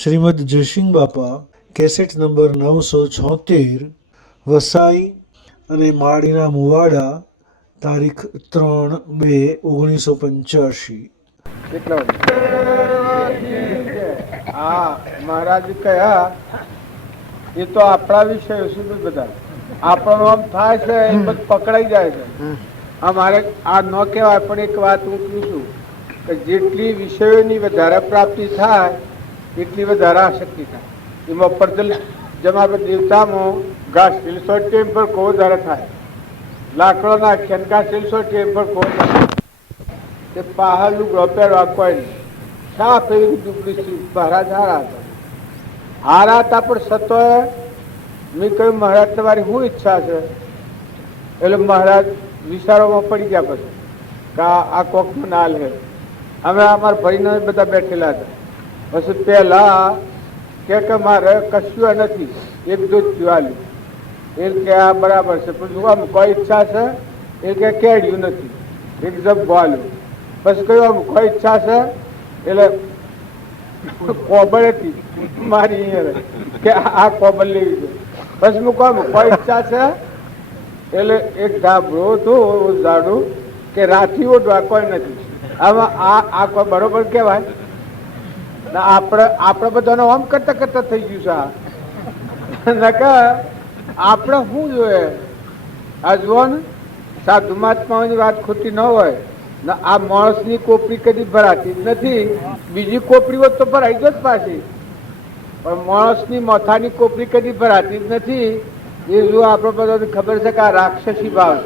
શ્રીમદ જયસિંહ બાપા cassette number 976 Vasai અને માળીના મુવાડા તારીખ 3/2/1985. કેટલો હા મહારાજ કયા એ તો આપણા વિષયો સુધી બધા આપણો આમ થાય છે એ બધું પકડાઈ જાય છે. આ મારે આ ન કહેવાય પણ એક વાત હું પૂછું કે જેટલી વિષયોની વધારે પ્રાપ્તિ થાય એટલી વધારે આસક્તિ થાય. એમાં પડદલ જમાવે દેવતામાં ઘાસ હિલસો ટેમ્પર કો વધારે થાય, લાકડો નાખીએ ઘાસ હિલસો ટેમ્પર કો તે પહાડનું ગોપેર કોઈ નહીં. સાફ એવી દુબળી મહારાજ હારા હતા પણ સતોય મેં કહ્યું મહારાજ તમારી શું ઈચ્છા છે? એટલે મહારાજ વિચારોમાં પડી ગયા પછી કે આ કોકનું નાલ હે. અમે અમારા ભાઈને બધા બેઠેલા હતા. પછી પહેલા કે મારે કશું નથી, એક દૂધ પીવાલું એ કે આ બરાબર છે. પછી આમ કોઈ ઈચ્છા છે એ કે કેળ્યું નથી, એકદમ બોલ્યું. પછી કહ્યું આમ કોઈ ઈચ્છા છે એટલે કોબળ હતી મારી કે આ કોબળ લેવી છે. પછી હું કહું કોઈ ઈચ્છા છે એટલે એક ધાબળો હતું ઝાડું કે રાથી ઓઢવા કોઈ નથી. આમાં આ કોઈ બરોબર કહેવાય? આપણે બધાનો આમ કરતા કરતા થઈ ગયું છે. આપણે શું જોઈએ? આ જુઓ ને સાધુ મહાત્માઓની વાત ખોટી ન હોય ને આ માણસની કોપરી કદી ભરાતી જ નથી. બીજી કોપરી હોત તો ભરાઈ જ પાછી, પણ માણસની માથાની કોપરી કદી ભરાતી જ નથી. એ જો આપણે બધાને ખબર છે કે આ રાક્ષસી ભાવ છે,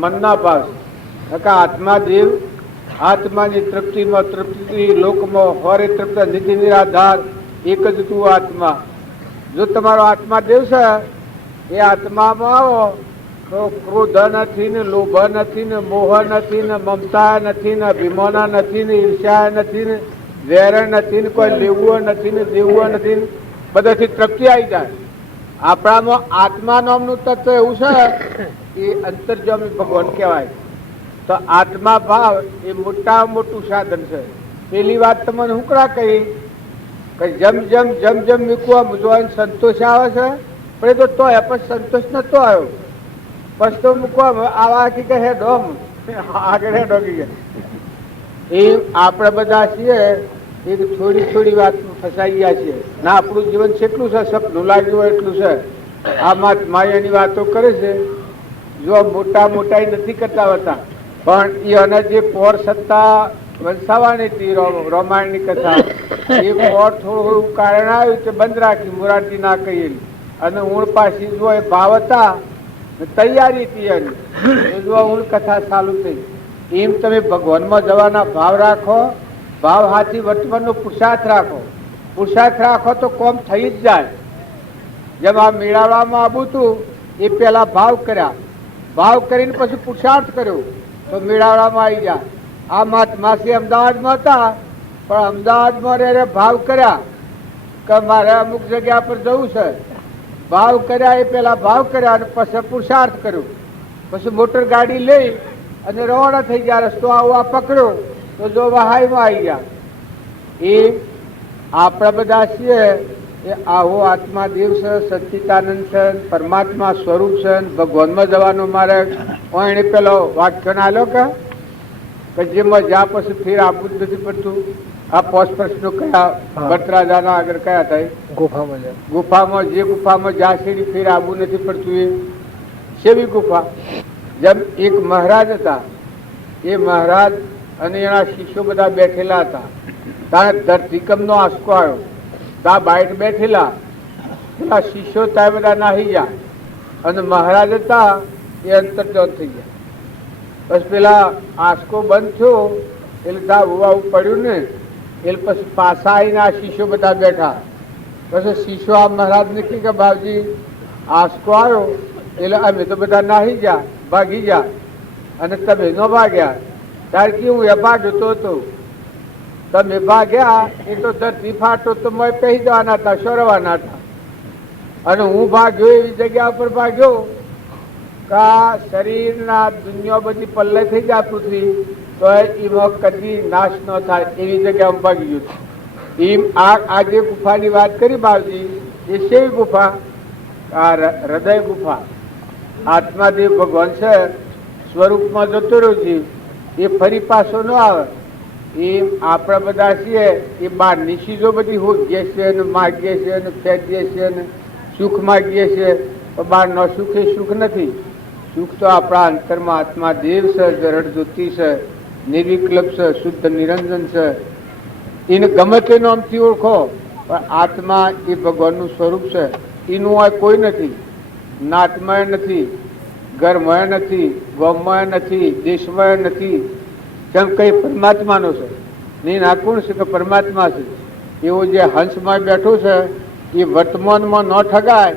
મનના ભાવ છે. આત્મા દેવ આત્માની તૃપ્તિમાં તૃપ્તિ લોકમાં હોરે તૃપ્ત નિધિ નિરાધાર એક જ તું આત્મા. જો તમારો આત્મા દેવ છે એ આત્મામાં આવો તો ક્રોધ નથી ને લોભ નથી ને મોહ નથી ને મમતા નથી ને અભિમાન નથી ને ઈર્ષ્યા નથી ને વેર નથી ને કોઈ લેવું નથી ને દેવું નથી ને બધાથી તૃપ્તિ આવી જાય. આપણામાં આત્મા નામનું તત્વ એવું છે એ અંતર્જામી ભગવાન કહેવાય. તો આત્મા ભાવ એ મોટામાં મોટું સાધન છે. પેલી વાત તમને હું કરા કહી કે જેમ જેમ જેમ જેમ મૂકવા મૂકવા સંતોષ આવે છે પણ એ તો પછી સંતોષ નતો આવ્યો. પછી તો મૂકવા આવા કે હે ડોમ આગળ હે ડોગી ગયા. એ આપણે બધા છીએ એ થોડી થોડી વાત ફસાઈ ગયા છીએ ના. આપણું જીવન કેટલું છે સપનું લાગ્યું હોય એટલું છે. આ માયાની વાતો કરે છે. જો મોટા મોટા નથી કરતા હોતા પણ એના જે પોર સત્તા વંશાવાની હતી રામાયણની કથા એ પોર થોડું કારણ આવ્યું તે બંધ રાખી મોરારજી ના કહેલી અને ઊણ પાછી જો એ ભાવ હતા તૈયારી હતી એની એ જો ઊણ કથા ચાલુ થઈ. એમ તમે ભગવાનમાં જવાના ભાવ રાખો, ભાવ હાથી વર્તમાનનો પુરુષાર્થ રાખો. પુરુષાર્થ રાખો તો કોમ થઈ જ જાય. જેમ આ મેળાવવામાં આવું હતું એ પેલા ભાવ કર્યા, ભાવ કરીને પછી પુરુષાર્થ કર્યો તો મેળાવડામાં આવી જાય. આ માસી અમદાવાદમાં હતા પણ અમદાવાદમાં રે ભાવ કર્યા કે મારે અમુક જગ્યા પર જવું છે. ભાવ કર્યા એ પેલા ભાવ કર્યા અને પછી પુરુષાર્થ કર્યો. પછી મોટર ગાડી લઈ અને રવાના થઈ ગયા. રસ્તો આવો પકડ્યો તો જો વહાઈમાં આવી ગયા. એ આપણા બધા છીએ એ આવો આત્મા દેવ છે, સચ્ચિદાનંદ છે, પરમાત્મા સ્વરૂપ છે. ભગવાનમાં જવાનો મારે એને પેલો વાક્ય ના આલ્યો કે જેમાં જ્યાં પછી ફેર આપવું જ નથી પડતું. આ 5 પ્રશ્નો કયા બટરાજાના આગળ કયા થાય? ગુફામાં જે ગુફામાં જ્યાં સીડી ફેર આવવું નથી પડતું એ સેવી ગુફા. જેમ એક મહારાજ હતા, એ મહારાજ અને એના શિષ્યો બધા બેઠેલા હતા. ત્યાં ધરતીકંપનો આંસકો આવ્યો. ત્યાં બાઈટ બેઠેલા પેલા શિષ્યો ત્યાં બધા નાહી ગયા અને મહારાજ હતા એ અંતર્જાન થઈ ગયા. પછી પેલા આંસકો બંધ થયો એટલે ત્યાં ઉવાવું પડ્યું ને એટલે પછી પાછા આવીને આ શિષ્યો બધા બેઠા. પછી શિષ્યો આ મહારાજને કહે કે બાપજી આંસકો આવ્યો એટલે અમે તો બધા નાહી ગયા, ભાગી ગયા અને તમે ન ભાગ્યા. ત્યારે કે હું એ ભાગ્યો હતો, તમે ભાગ્યા એ તો ધરતી ફાટો તો મેં કહી જવાના હતા, સોરવાના હતા. અને હું ભાગ્યો એવી જગ્યા પર ભાગ્યો કે આ શરીરના દુનિયા બધી પલ્લે થઈ જાય પૃથ્વી તો એમાં કદી નાશ ન થાય એવી જગ્યામાં ભાગી ગયું. એમ આ જે ગુફાની વાત કરી બાવજી, એ સેવી ગુફા, આ હૃદય ગુફા. આત્માદેવ ભગવાન છે, સ્વરૂપમાં જતો રહ્યો છે, એ ફરી પાછો ન આવે. એમ આપણે બધા છીએ એ બહારની ચીજો બધી હોઈએ છે ને માગીએ છીએ ને ફેંકીએ છીએ ને સુખ માગીએ છીએ. બહારનો સુખ એ સુખ નથી. સુખ તો આપણા અંતરમાં આત્મા દેવ છે, જરડ જ્યોતિ છે, નિર્વિકલ્પ છે, શુદ્ધ નિરંજન છે. એને ગમે તે નામથી ઓળખો, પણ આત્મા એ ભગવાનનું સ્વરૂપ છે. એનું આ કોઈ નથી. નાટમય નથી, ઘરમય નથી, ગોમય નથી, દેશમય નથી. જેમ કઈ પરમાત્માનો છે ને ના કોણ છે કે પરમાત્મા છે. એવો જે હંસમાં બેઠો છે એ વર્તમાનમાં ન ઠગાય.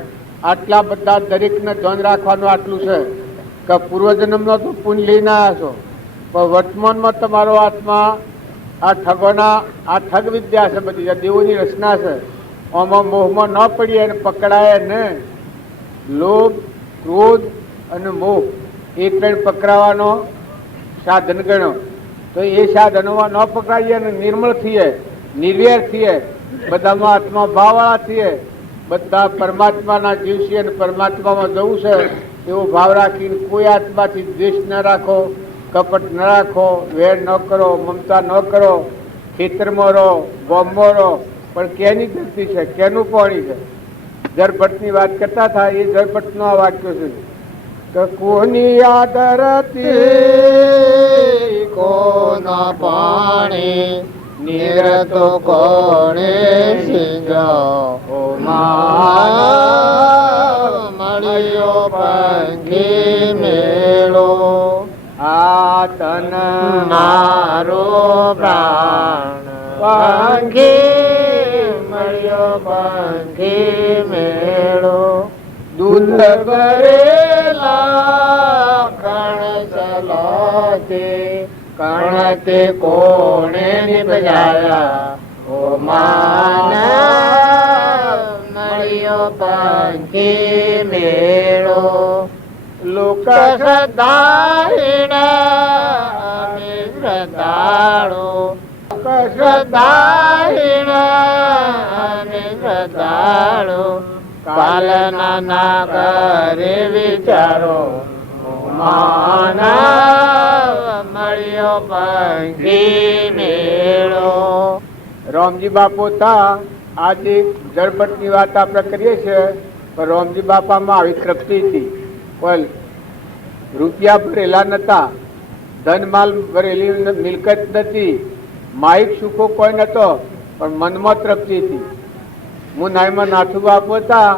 આટલા બધા દરેકને ધ્યાન રાખવાનું આટલું છે કે પૂર્વજન્મનો તો પુણ્ય લઈને આવ્યા છો, પણ વર્તમાનમાં તમારો આત્મા આ ઠગોના આ ઠગ વિદ્યા છે, બધી દેવોની રચના છે. આમાં મોહમાં ન પડીએ અને પકડાય ને. લોભ, ક્રોધ અને મોહ એ ત્રણ પકડાવાનો સાધન ગણો. તો એ સાધનોમાં ન પકડાઈએ અને નિર્મળ થઈએ, નિર્વેર થઈએ, બધામાં આત્મા ભાવવાળા થઈએ. બધા પરમાત્માના જીવ છે અને પરમાત્મામાં જવું છે એવો ભાવ રાખીને કોઈ આત્માથી દ્વેષ ન રાખો, કપટ ન રાખો, વેર ન કરો, મમતા ન કરો. ખેતરમાં રહો, ગામમાં રહો, પણ કેની દ્રષ્ટિ છે, કેનું પાણી છે. જળભટ્ટની વાત કરતા હતા, એ જળભટ્ટનો આ વાક્ય છે કે કોની આદરતી કોના પાણી નિરતો કોણે સિંગો મળ્યો પંખી મેળો. આ તન મારો પ્રાણ પંખી મળ્યો પંખી મેળો. દૂધ ભરેલા કણ ચલોતે કણ તે કોણે નિભજાયા. ઓ માનવ મળ્યો પંખી મેળો. લોક શ્રદ્ધાહીણ અમે શ્રદ્ધાળુ. શ્રદ્ધાહીણ અમે શ્રદ્ધાળુ. કાલના ના કરે વિચારો. માનવ મળ્યો પંખી મેળો. રામજી બાપુ હતા. આજે જળભટ્ટની વાત આપણે કરીએ છીએ, પણ રામજી બાપામાં આવી તૃપ્તિ હતી. કોઈ રૂપિયા ભરેલા નતા, ધન માલ ભરેલી મિલકત નથી, માહિક સુખો કોઈ નતો, પણ મનમાં તૃપ્તિ હતી. હું નાયમાં નાથુ બાપુ હતા,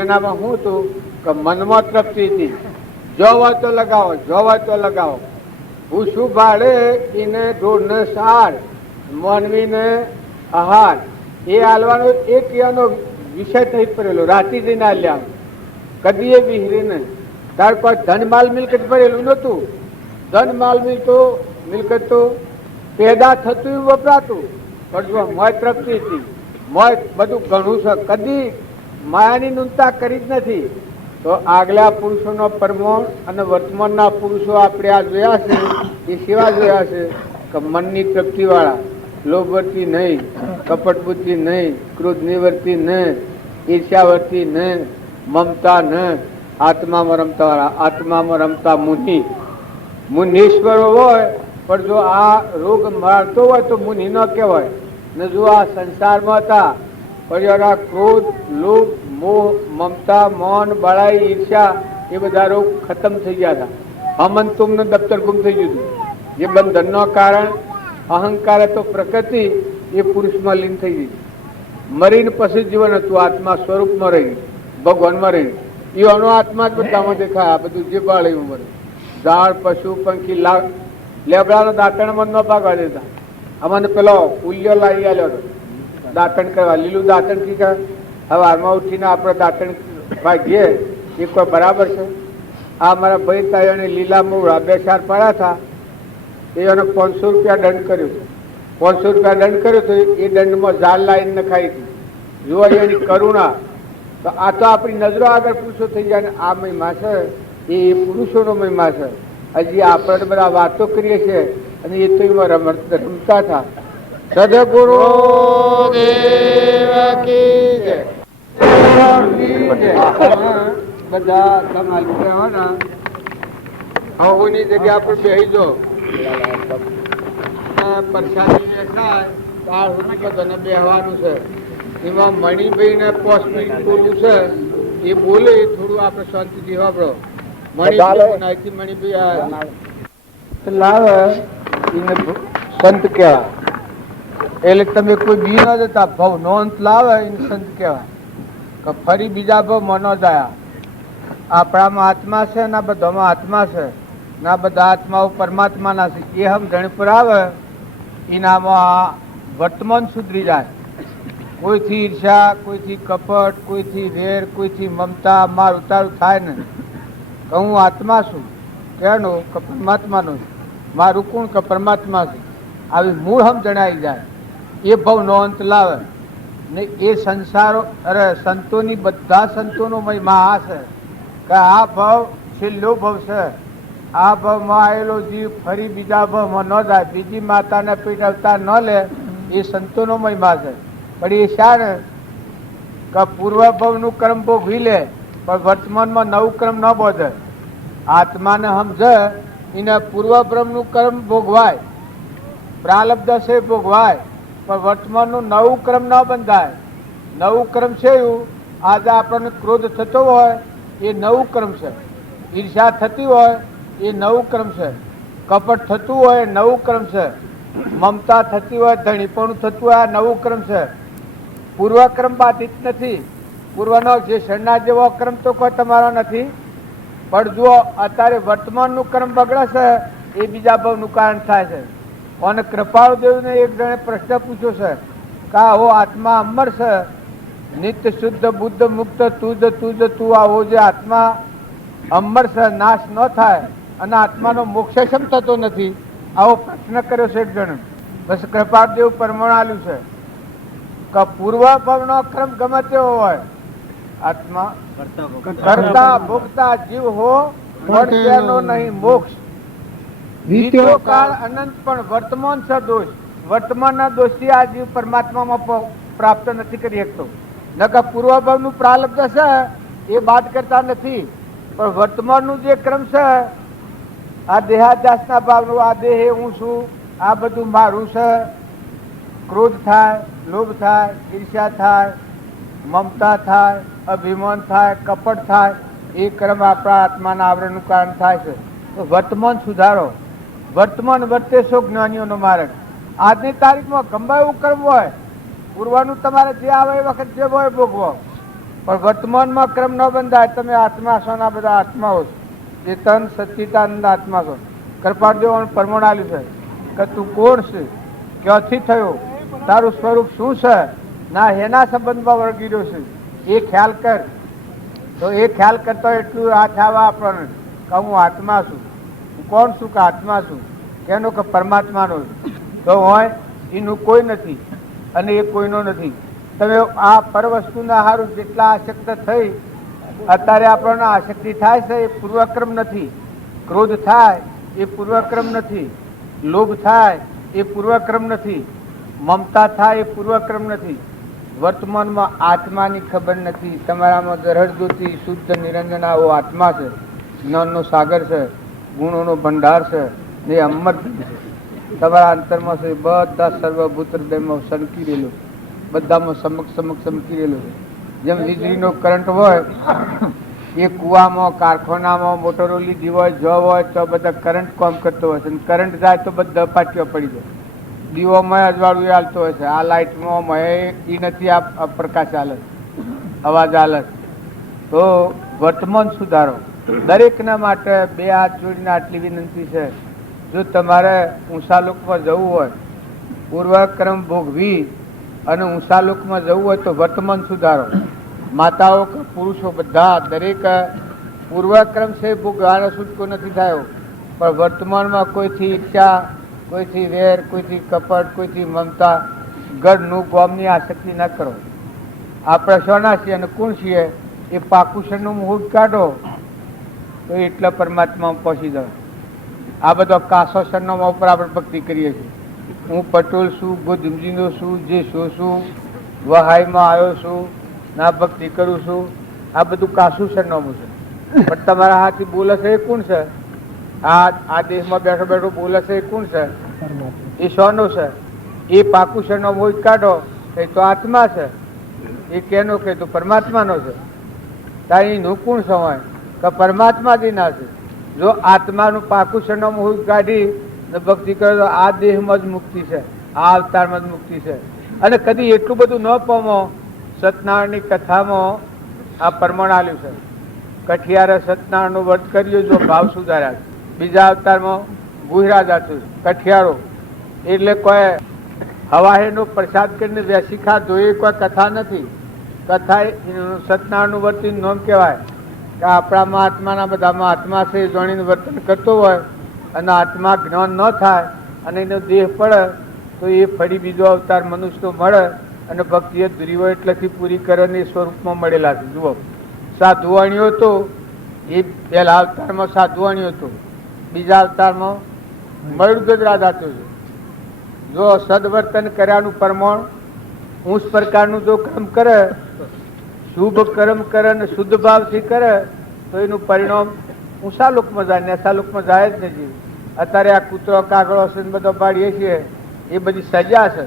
એનામાં શું હતું કે મનમાં તૃપ્તિ હતી. જો હોય તો લગાવો, જો હોય તો લગાવો. હું શું ભાડે એને ઢોરને સાર, માનવીને આહાર એ હાલવાનો એક એનો વિષય થઈ પડેલો. રાતી જઈને હાલ્યા, કદી એ વિહરી નહીં. તાર કોઈ ધન માલ મિલકત ભરેલું નહોતું. ધન માલ મિલકત તો પેદા થતું વપરાતું, પણ જો મોય તૃપ્તિ હતી, મોય બધું ઘણું છે. કદી માયાની નુંતા કરી જ નથી. તો આગલા પુરુષોનો પરમોણ અને વર્તમાનના પુરુષો આપણે આ જોયા છે, એ સેવા જોયા છે કે મનની તૃપ્તિવાળા, લોભવર્તી નહીં, કપટ બુદ્ધિ નહીં, ક્રોધ નિવર્તી નહીં, ઈર્ષ્યાવર્તી નહીં, મમતા નહીં, આત્મામાં રમતા વાળા. આત્મામાં રમતા મુનિ, મુનીશ્વરો હોય, પણ જો આ રોગ મારતો હોય તો મુનિ ન કહેવાય ને. જો આ સંસારમાં હતા, પણ ક્રોધ, લોભ, મોહ, મમતા, મૌન, બળાઈ, ઈર્ષ્યા એ બધા રોગ ખતમ થઈ ગયા હતા. હમન તુમનું દફતર ગુમ થઈ ગયું હતું. જે બંધનનો કારણ અહંકાર હતો, પ્રકૃતિ એ પુરુષમાં લીન થઈ ગઈ. મરીને પછી જીવન હતું, આત્મા સ્વરૂપમાં રહી, ભગવાનમાં રહી. એનો આત્મા જ બધામાં દેખાય. આ બધું જે બાળે ઉંમર, ઝાડ, પશુ, પંખી, લેબડાનો દાંતણમાં ન ભાગવા દેતા. અમને પેલો ઉલ્યો લાવી આલ્યો હતો દાંતણ કરવા. લીલું દાંતણ કી હવે હારમાં ઉઠીને આપણે દાંતણ ભાગીએ એ કોઈ બરાબર છે? આ મારા ભાઈ તાઈને લીલા મૂળા 2 4 પડ્યા હતા, એને 500 રૂપિયા દંડ કર્યો. 500 રૂપિયા દંડ કર્યો તો એ દંડમાં ઝાડ લાવીને નખાઈ હતી. જુઓ એની કરુણા. તો આ તો આપણી નજરો આગળ પુરુષો થઈ જાય ને આ મહિમા છે એ પુરુષોનો મહિમા છે. હજી આપણે બધા વાતો કરીએ છીએ અને એ તો એમાં રમતા હતા. સદગુરુ દેવ કી જય. બધા તમારી હવની જગ્યા પર બેસી જો પ્રસાદી વેચાય ત્યાર સુધી બધાને બેસવાનું છે. એમાં મણિભાઈ ને 5 મિનિટ બોલવું છે. એ બોલે થોડું આપણે શાંતિથી સાંભળો. મણિભાઈ લાવે એને સંત કહેવાય. એટલે તમે કોઈ બી ન જતા ભવ નોંધ લાવે એને સંત કહેવાય. કે ફરી બીજા ભાવ મનો જાય. આપણામાં આત્મા છે ને બધામાં આત્મા છે ના બધા આત્માઓ પરમાત્માના છે. એ હમ ધણપુર આવે એનામાં વર્તમાન સુધરી જાય. કોઈથી ઈર્ષા, કોઈથી કપટ, કોઈથી વેર, કોઈથી મમતા માર ઉતારું થાય ને. કે હું આત્મા છું કેનું કે પરમાત્માનું છું. મારું કોણ કે પરમાત્મા છે. આવી મૂળ હમ જણાઈ જાય. એ ભાવ નો અંત લાવે ને એ સંસારો અરે સંતોની બધા સંતોનો મહિમા આ છે કે આ ભાવ છેલ્લો ભાવ છે. આ ભાવમાં આવેલો જીવ ફરી બીજા ભાવમાં ન જાય, બીજી માતાને પેટ અવતાર ન લે. એ સંતોનો મહિમા છે. પણ એ શા ને કે પૂર્વ ભાવનું કર્મ ભોગવી લે પણ વર્તમાનમાં નવું કર્મ ન બોધે. આત્માને સમજે એને પૂર્વ બ્રહ્મનું કર્મ ભોગવાય, પ્રાલબ્ધ છે ભોગવાય, પણ વર્તમાનનું નવું ક્રમ ન બંધાય. નવું ક્રમ છે એવું આજે આપણને ક્રોધ થતો હોય એ નવું ક્રમ છે. ઈર્ષા થતી હોય એ નવું ક્રમ છે. કપટ થતું હોય એ નવું ક્રમ છે. મમતા થતી હોય, ધણીપણું થતું હોય આ નવું ક્રમ છે. પૂર્વક્રમ બાધિત નથી. પૂર્વનો જે શરણા જેવો ક્રમ તો કોઈ તમારો નથી. પણ જુઓ અત્યારે વર્તમાનનું કર્મ બગડે છે એ બીજા ભાવનું કારણ થાય છે. અને કૃપાળુદેવને એક જણે પ્રશ્ન પૂછ્યો છે કે આવો આત્મા અમર છે, નિત્ય શુદ્ધ બુદ્ધ મુક્ત તુજ તું આવો જે આત્મા અમર છે, નાશ ન થાય અને આત્માનો મોક્ષ કેમ થતો નથી? આવો પ્રશ્ન કર્યો છે એક જણે. બસ કૃપાળુદેવ પરમાણ આલ્યું છે કે પૂર્વ ભાવનો ક્રમ ગમે તેવો હોય, આત્મા કરતા ભોગતા જીવ હો તેનો નહીં મોક્ષ. બીજો કાળ અનંત પણ વર્તમાન છે દોષ. વર્તમાનના દોષથી આ જીવ પરમાત્મામાં પ્રાપ્ત નથી કરી શકતો. નકર પૂર્વ ભાવનું પ્રાલબ્ધ છે એ બાદ કરતા નથી. પણ વર્તમાનનું જે ક્રમ છે આ દેહાદ્યાસના ભાવનું, આ દેહ હું છું, આ બધું મારું છે. ક્રોધ થાય, લોભ થાય, ઈર્ષ્યા થાય, મમતા થાય, અભિમાન થાય, કપટ થાય, એ ક્રમ આપણા આત્માના આવરણનું કારણ થાય છે. તો વર્તમાન સુધારો. વર્તમાન વર્તે છો જ્ઞાનીઓનો માર્ગ. આજની તારીખમાં ગમે એવું કર્મ હોય, પૂર્વનું તમારે જે આવે એ વખત જે હોય ભોગવો, પણ વર્તમાનમાં ક્રમ ન બંધાય. તમે આત્મા છો ના બધા આત્માઓ છો. ચેતન સચ્ચિદાનંદ આત્મા છો. કૃપાળુદેવ પરમાણ આલ્યું છે કે તું કોણ છે, ક્યાંથી થયો, તારું સ્વરૂપ શું છે, ના એના સંબંધમાં વળગી રહ્યો છે એ ખ્યાલ કર. તો એ ખ્યાલ કરતો એટલું હાથ આવે આપણને કે હું આત્મા છું. કોણ છું કે આત્મા છું એનો કે પરમાત્માનો તો હોય એનું કોઈ નથી અને એ કોઈનો નથી. તમે આ પર વસ્તુના હારું જેટલા આસક્ત થઈ અત્યારે આપણને આસક્તિ થાય છે એ પૂર્વક્રમ નથી. ક્રોધ થાય એ પૂર્વક્રમ નથી. લોભ થાય એ પૂર્વક્રમ નથી. મમતા થાય એ પૂર્વક્રમ નથી. વર્તમાનમાં આત્માની ખબર નથી. તમારામાં દરહદ જ્યોતિ શુદ્ધ નિરંજન આવો આત્મા છે. જ્ઞાનનો સાગર છે, ગુણોનો ભંડાર છે ને અમર છે. તમારા અંતરમાં છે બધા સર્વભૂત હૃદયમાં સનકી રહેલું, બધામાં સમકી રહેલું છે. જેમ વીજળીનો કરંટ હોય એ કુવામાં, કારખાનામાં, મોટરો લીધી હોય, જોબ હોય તો બધા કરંટ કામ કરતો હોય છે. કરંટ જાય તો બધા પાટીઓ પડી જાય. દીવોમાં અજવાળું હાલતો હોય છે. આ લાઇટમાં એ નથી, આ પ્રકાશ હાલે, અવાજ હાલે. તો વર્તમાન સુધારો દરેકના માટે બે હાથ જોડીને આટલી વિનંતી છે. જો તમારે ઊંચા લોકમાં જવું હોય, પૂર્વક્રમ ભોગવી અને ઊંચા લોકમાં જવું હોય તો વર્તમાન સુધારો. માતાઓ કે પુરુષો બધા દરેક પૂર્વક્રમ છે ભોગવાનો છૂટકો નથી થયો. પણ વર્તમાનમાં કોઈથી ઈચ્છા, કોઈથી વેર, કોઈથી કપટ, કોઈથી મમતા, ગઢનું ગોમની આસક્તિ ન કરો. આપણે સોના છીએ અને કોણ છીએ એ પાકુશનનું મુહૂર્ત કાઢો તો એટલા પરમાત્મામાં પહોંચી જાવ. આ બધો કાસો સરનામા ઉપર આપણે ભક્તિ કરીએ છીએ. હું પટોલ છું, ગોધીમજીનો છું, જે છું, વહાઈમાં આવ્યો છું, ના ભક્તિ કરું છું, આ બધું કાશું સરનામું છે. પણ તમારા હાથથી બોલે છે એ કોણ છે? આ દેશમાં બેઠો બેઠો બોલે છે એ કોણ છે? એ શોનો છે? એ પાકું સરનામું હોય કાઢો એ તો આત્મા છે. એ કેનો કે તો પરમાત્માનો છે. તારી એનું કોણ સમય કે પરમાત્મા જ ના છે. જો આત્માનું પાકું સરનામું હોય કાઢી ભક્તિ કરે તો આ દેહમાં જ મુક્તિ છે, આ અવતારમાં જ મુક્તિ છે. અને કદી એટલું બધું ન પામો. સત્યનારાયણની કથામાં આ પ્રમાણ આલ્યું છે. કઠિયારે સત્યનારાયણનું વ્રત કર્યું જો ભાવ સુધાર્યા. બીજા અવતારમાં ગુજરાજ હતું કઠિયારો એટલે કોઈ હવાહેનો પ્રસાદ કરીને વેસી ખાધો એ કોઈ કથા નથી. કથા સત્યનારાયણનું વ્રત નામ કહેવાય કે આપણામાં આત્માના બધામાં આત્મા છે એ જાણીને વર્તન કરતો હોય અને આત્મા જ્ઞાન ન થાય અને એનો દેહ પડે તો એ ફરી બીજો અવતાર મનુષ્યનો મળે અને ભક્તિએ ધ્રીવો એટલેથી પૂરી કરીને સ્વરૂપમાં મળેલા છે. જુઓ સાધુવાણીઓ તો એ પહેલા અવતારમાં સાધુવાણીઓ હતો, બીજા અવતારમાં મયુરગજરાજ હતું છે. જો સદવર્તન કર્યાનું પ્રમાણ ઊંચ પ્રકારનું જો કર્મ કરે, શુભ કર્મ કરે અને શુદ્ધ ભાવથી કરે તો એનું પરિણામ ઊંચા લોકમાં જાય, નેસા લોકમાં જાય જ નથી. અત્યારે આ કૂતરો કાગળો છે બધો પાડીએ છીએ એ બધી સજા છે.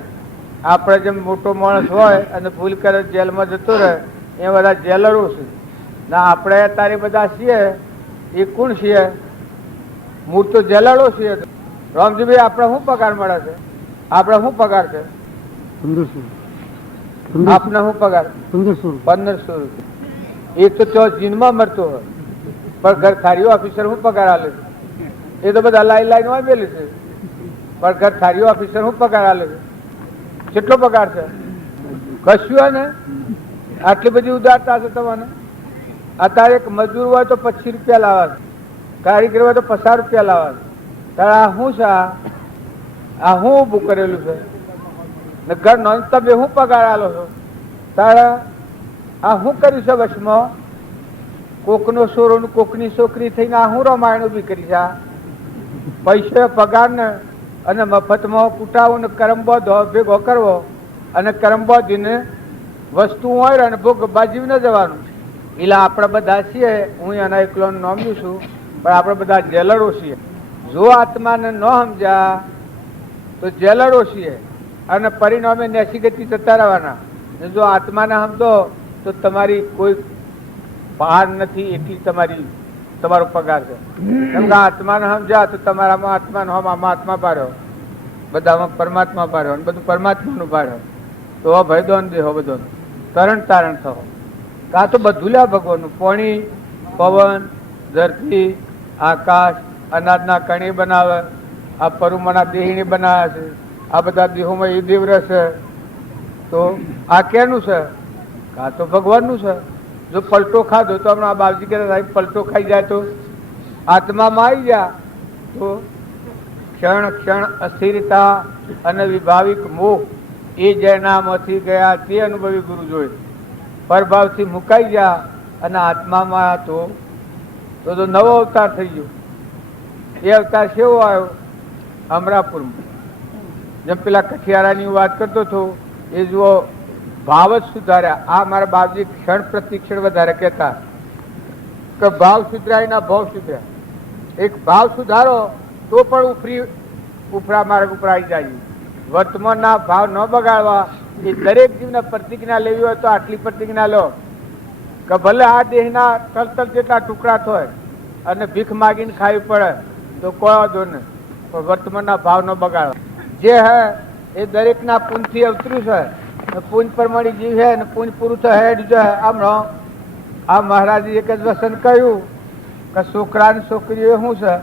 આપણે જેમ મોટો માણસ હોય અને ભૂલ કરે જેલમાં જતો રહે એ બધા જેલરો છે. ના આપણે અત્યારે બધા છીએ એ કોણ છીએ? મૂળ તો જેલરો છીએ. રામજીભાઈ આપણે શું પગાર મળે છે? આપણે શું પગાર છે? 1500. આપને શું પગાર? 1500 રૂપિયા. એ તો ચો જીનમાં મળતો હોય પણ ઘર થારીઓ ઓફિસર શું પગાર આલે છે? એ તો બધા લાઈન હોય બેલી છે પણ ઘર થારીઓ ઓફિસર શું પગાર આલે છે? કેટલો પગાર છે? કશું હોય ને આટલી બધી ઉદારતા છે તમને. અત્યારે એક મજૂર હોય તો 25 રૂપિયા લાવવા છે, કારીગર હોય તો 50 રૂપિયા લાવવા છે. તારે આ શું છે? આ શું ઊભું કરેલું છે? ને ઘર નો તમે શું પગાર આલો છો? તારે આ શું કર્યું છે? વશમાં કોકનો સોરો કોકની છોકરી થઈને આ શું રામાયણ ઉભી કરી છે? પૈસે પગાર ને અને મફતમાં કુટાવો ને કરંબો ભેગો કરવો અને કરંબો દીને વસ્તુ હોય અને ભોગ બાજી ન જવાનું. એટલે આપણે બધા છીએ, હું એના એકલો નોમ્યું છું પણ આપણે બધા જેલરો છીએ. જો આત્માને ન સમજ્યા તો જેલરો છીએ અને પરિણામે નેસી ગતિ જતા રહેવાના. જો આત્માને સમજો તો તમારી કોઈ બહાર નથી એટલી તમારો પગાર છે. કેમ કે આત્માને સમજ્યા તો તમારામાં આત્માનો આમાં આત્મા પાડ્યો, બધામાં પરમાત્મા પાડ્યો અને બધું પરમાત્માનું પાડ્યો તો ભયદોન દેહો બધો તરણ તારણ થવો. આ તો બધું લ્યા ભગવાનનું. પાણી, પવન, ધરતી, આકાશ, અનાજના કણી બનાવે, આ પરુમાના દેહીને બનાવ્યા છે. આ બધા દેહોમાં એ દેવ રહેશે તો આ કેનું છે? આ તો ભગવાનનું છે. જો પલટો ખાધો તો હમણાં બાપજી કહેતા પલટો ખાઈ જાય તો આત્મામાં આવી ગયા તો ક્ષણ ક્ષણ અસ્થિરતા અને વિભાવિક મોહ એ જેનામાંથી ગયા તે અનુભવી ગુરુ જોઈ. પરભાવથી મુકાઈ ગયા અને આત્મામાં તો નવો અવતાર થઈ ગયો. એ અવતાર કેવો આવ્યો? અમરાપુરમાં. જેમ પેલા કઠિયારાની વાત કરતો હતો એ જુઓ ભાવ જ સુધાર્યા. આ મારા બાપજી ક્ષણ પ્રતિક્ષણ વધારે કહેતા કે ભાવ સુધરાય ના ભાવ સુધર્યા. એક ભાવ સુધારો તો પણ ઉપરા માર્ગ ઉપર આવી જાય. વર્તમાનના ભાવ ન બગાડવા. એ દરેક જીવને પ્રતિજ્ઞા લેવી હોય તો આટલી પ્રતિજ્ઞા લો કે ભલે આ દેહના તલતલ જેટલા ટુકડા થાય અને ભીખ માગીને ખાવી પડે તો કોઈ વાંધો નહીં, પણ વર્તમાનના ભાવ ન બગાડવા. જે હે એ દરેકના પુણ્યથી અવતર્યું છે. પુંજ પ્રમાણે જીવ છે ને પુંજ પૂરું થાય હેડ જો હમણાં આ મહારાજે એક જ વસન કહ્યું કે છોકરા ને છોકરીઓ શું છે?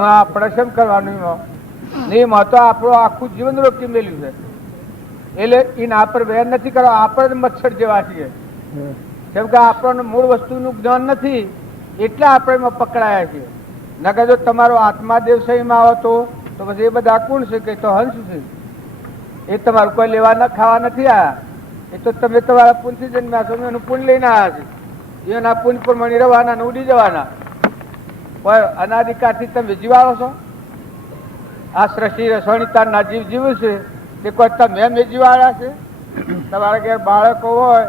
આપણે શેમ કરવાનું? એમાં તો આપણું આખું જીવન રોકી મેલ્યું છે. એટલે એના પર વેર નથી કરવા. આપણે મચ્છર જેવા છીએ. કેમ કે આપણને મૂળ વસ્તુનું જ્ઞાન નથી એટલે આપણે એમાં પકડાયા છીએ. નકર જો તમારો આત્મા દેવસાઈમાં આવો તો પછી એ બધા કોણ છે? કે તો હંસ છે. એ તમારું કોઈ લેવા ના ખાવા નથી આયા. એ તો તમે તમારા પુણ્યથી જન્મ્યા છો, એનું પુણ્ય લઈને આવ્યા છે. એના પુણ્ય પ્રમાણે રવાના ને ઉડી જવાના. પણ અનાધિકારથી તમે જીવાડો છો આ સૃષ્ટિ રસોણી તાર નાજીવ જીવ છે તે કોઈ તમે મેં જીવાડ્યા છે? તમારા ઘેર બાળકો હોય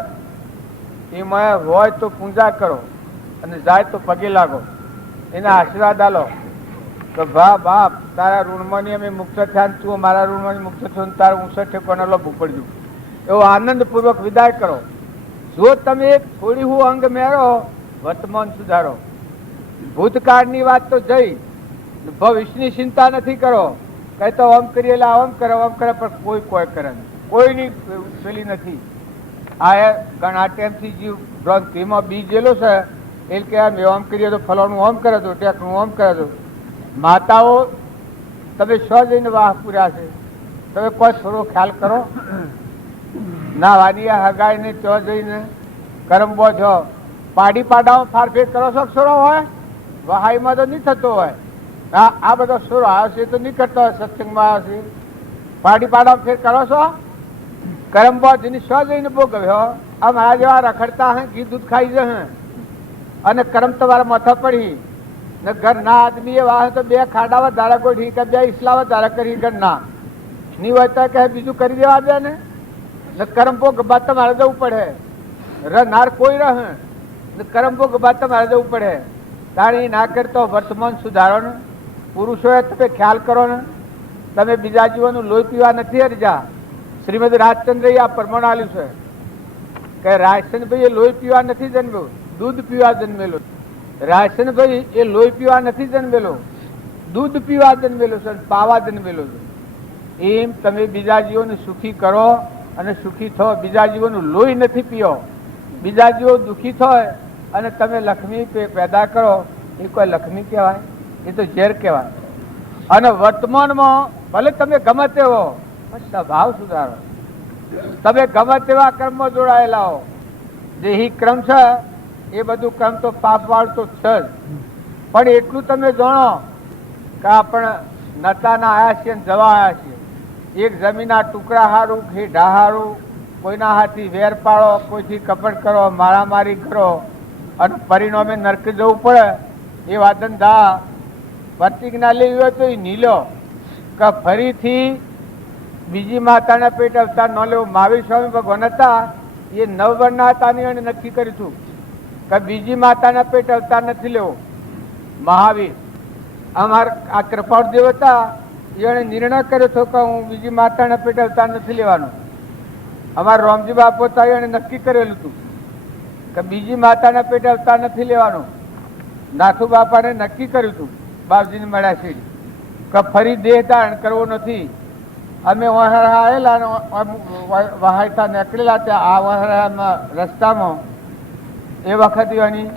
એમાં હોય તો પૂજા કરો અને જાય તો પગે લાગો, એના આશીર્વાદ આલો તો બાપ તારા ઋણમાંથી અમે મુક્ત થયા, તું મારા ઋણમાંથી મુક્ત થયો, તારા ઊંચો ઠેકોને લોભવું પડ્યું, એવો આનંદપૂર્વક વિદાય કરો. જો તમે એક થોડી હું અંગ મેળો, વર્તમાન સુધારો. ભૂતકાળની વાત તો જઈ, ભવિષ્યની ચિંતા નથી કરો. કઈ તો આમ કરીએ એટલે આમ કરે, આમ કરે, પણ કોઈ કરે નહીં, કોઈની પેલી નથી. આ ઘણા ટાઈમથી જીવ ભ્રાંતિમાં બીજેલો છે, એટલે કે આમ આમ કરીએ તો ફલાણું આમ કરે તો ટેકનું આમ કરે તો. માતાઓ તમે સો જઈને વાહ પૂર્યા છે, તમે કોઈ થોડો ખ્યાલ કરો ના? વાની હગાઈને ત્યાં જઈને કરમબો છો, પાડી પાડામાં ફારફેર કરો છો, સોરો હોય વહાઈમાં તો નહીં થતો હોય. આ બધો સોરો આવશે તો નહીં કરતો હોય, સત્સંગમાં આવશે પાડી પાડામાં ફેર કરો છો. કરમબો જેની સો જઈને બહુ ગયો, આ મારા જેવા રખડતા હે, ઘી દૂધ ખાઈ જશે અને કરમ તમારા માથા પડી ને ઘર ના આદમી એ વાહ તો બે ખાડાવા ધારા કોઈ ઠીક, બે ઇસ્લાવા ધારા કરી ઘર ના નહીં હોય તો કે બીજું કરી દેવા દે ને કરમપો ગબા તમારે જવું પડે. નાર કોઈ રહે ને કરમપો ગબા તમારે જવું પડે. તાણી ના કરતો વર્તમાન સુધારો ને પુરુષોએ તમે ખ્યાલ કરો ને. તમે બીજા જીવોનું લોહી પીવા નથી અરજા. શ્રીમદ રાજચંદ્ર આ પ્રમાણ આલ્યું છે કે રાયસનભાઈ એ લોહી પીવા નથી જન્મેલો, દૂધ પીવા જન્મેલો. રાયસનભાઈ એ લોહી પીવા નથી જન્મેલો, દૂધ પીવા જન્મેલો છે, પાવા જન્મેલો છે. એમ તમે બીજા જીવોને સુખી કરો અને સુખી થો. બીજા જીવોનું લોહી નથી પીઓ. બીજા જીવો દુઃખી થાય અને તમે લક્ષ્મી પેદા કરો, એ કોઈ લક્ષ્મી કહેવાય? એ તો ઝેર કહેવાય. અને વર્તમાનમાં ભલે તમે ગમે તેવો સ્વભાવ સુધારો. તમે ગમે તેવા કર્મમાં જોડાયેલા હો, જે ક્રમ છે એ બધું કર્મ તો પાપ વાળું તો છે જ. પણ એટલું તમે જાણો કે આપણે નતાના આવ્યા છીએ ને જવા આવ્યા છીએ. એક જમીનના ટુકડા હારું, ખેડા હારું, કોઈના હાથથી વેર પાડો, કોઈથી કપટ કરો, મારામારી કરો અને પરિણામે નરક જવું પડે. એ વાદન દા પ્રતિજ્ઞા લેવી હોય તો એ નીલો કે ફરીથી બીજી માતાના પેટ અવતાર ન લેવો. મહાવીર સ્વામી ભગવાન હતા, એ નવવર્ણના હતા ને એને નક્કી કર્યું હતું કે બીજી માતાના પેટ અવતાર નથી લેવો. મહાવીર અમારા આ કૃપાળ દેવ હતા, એને નિર્ણય કર્યો હતો કે હું બીજી માતાના પેટ અવતાર નથી લેવાનો. અમારા રામજી બાપુ હતા, એને નક્કી કરેલું હતું કે બીજી માતાના પેટ અવતાર નથી લેવાનો. નાથુ બાપાને નક્કી કર્યું હતું બાપજીને મળ્યા છે કે ફરી દેહ ધારણ કરવો નથી. અમે આવેલા વહાયતા નીકળેલા ત્યાં આ વહારામાં રસ્તામાં એ વખતે એની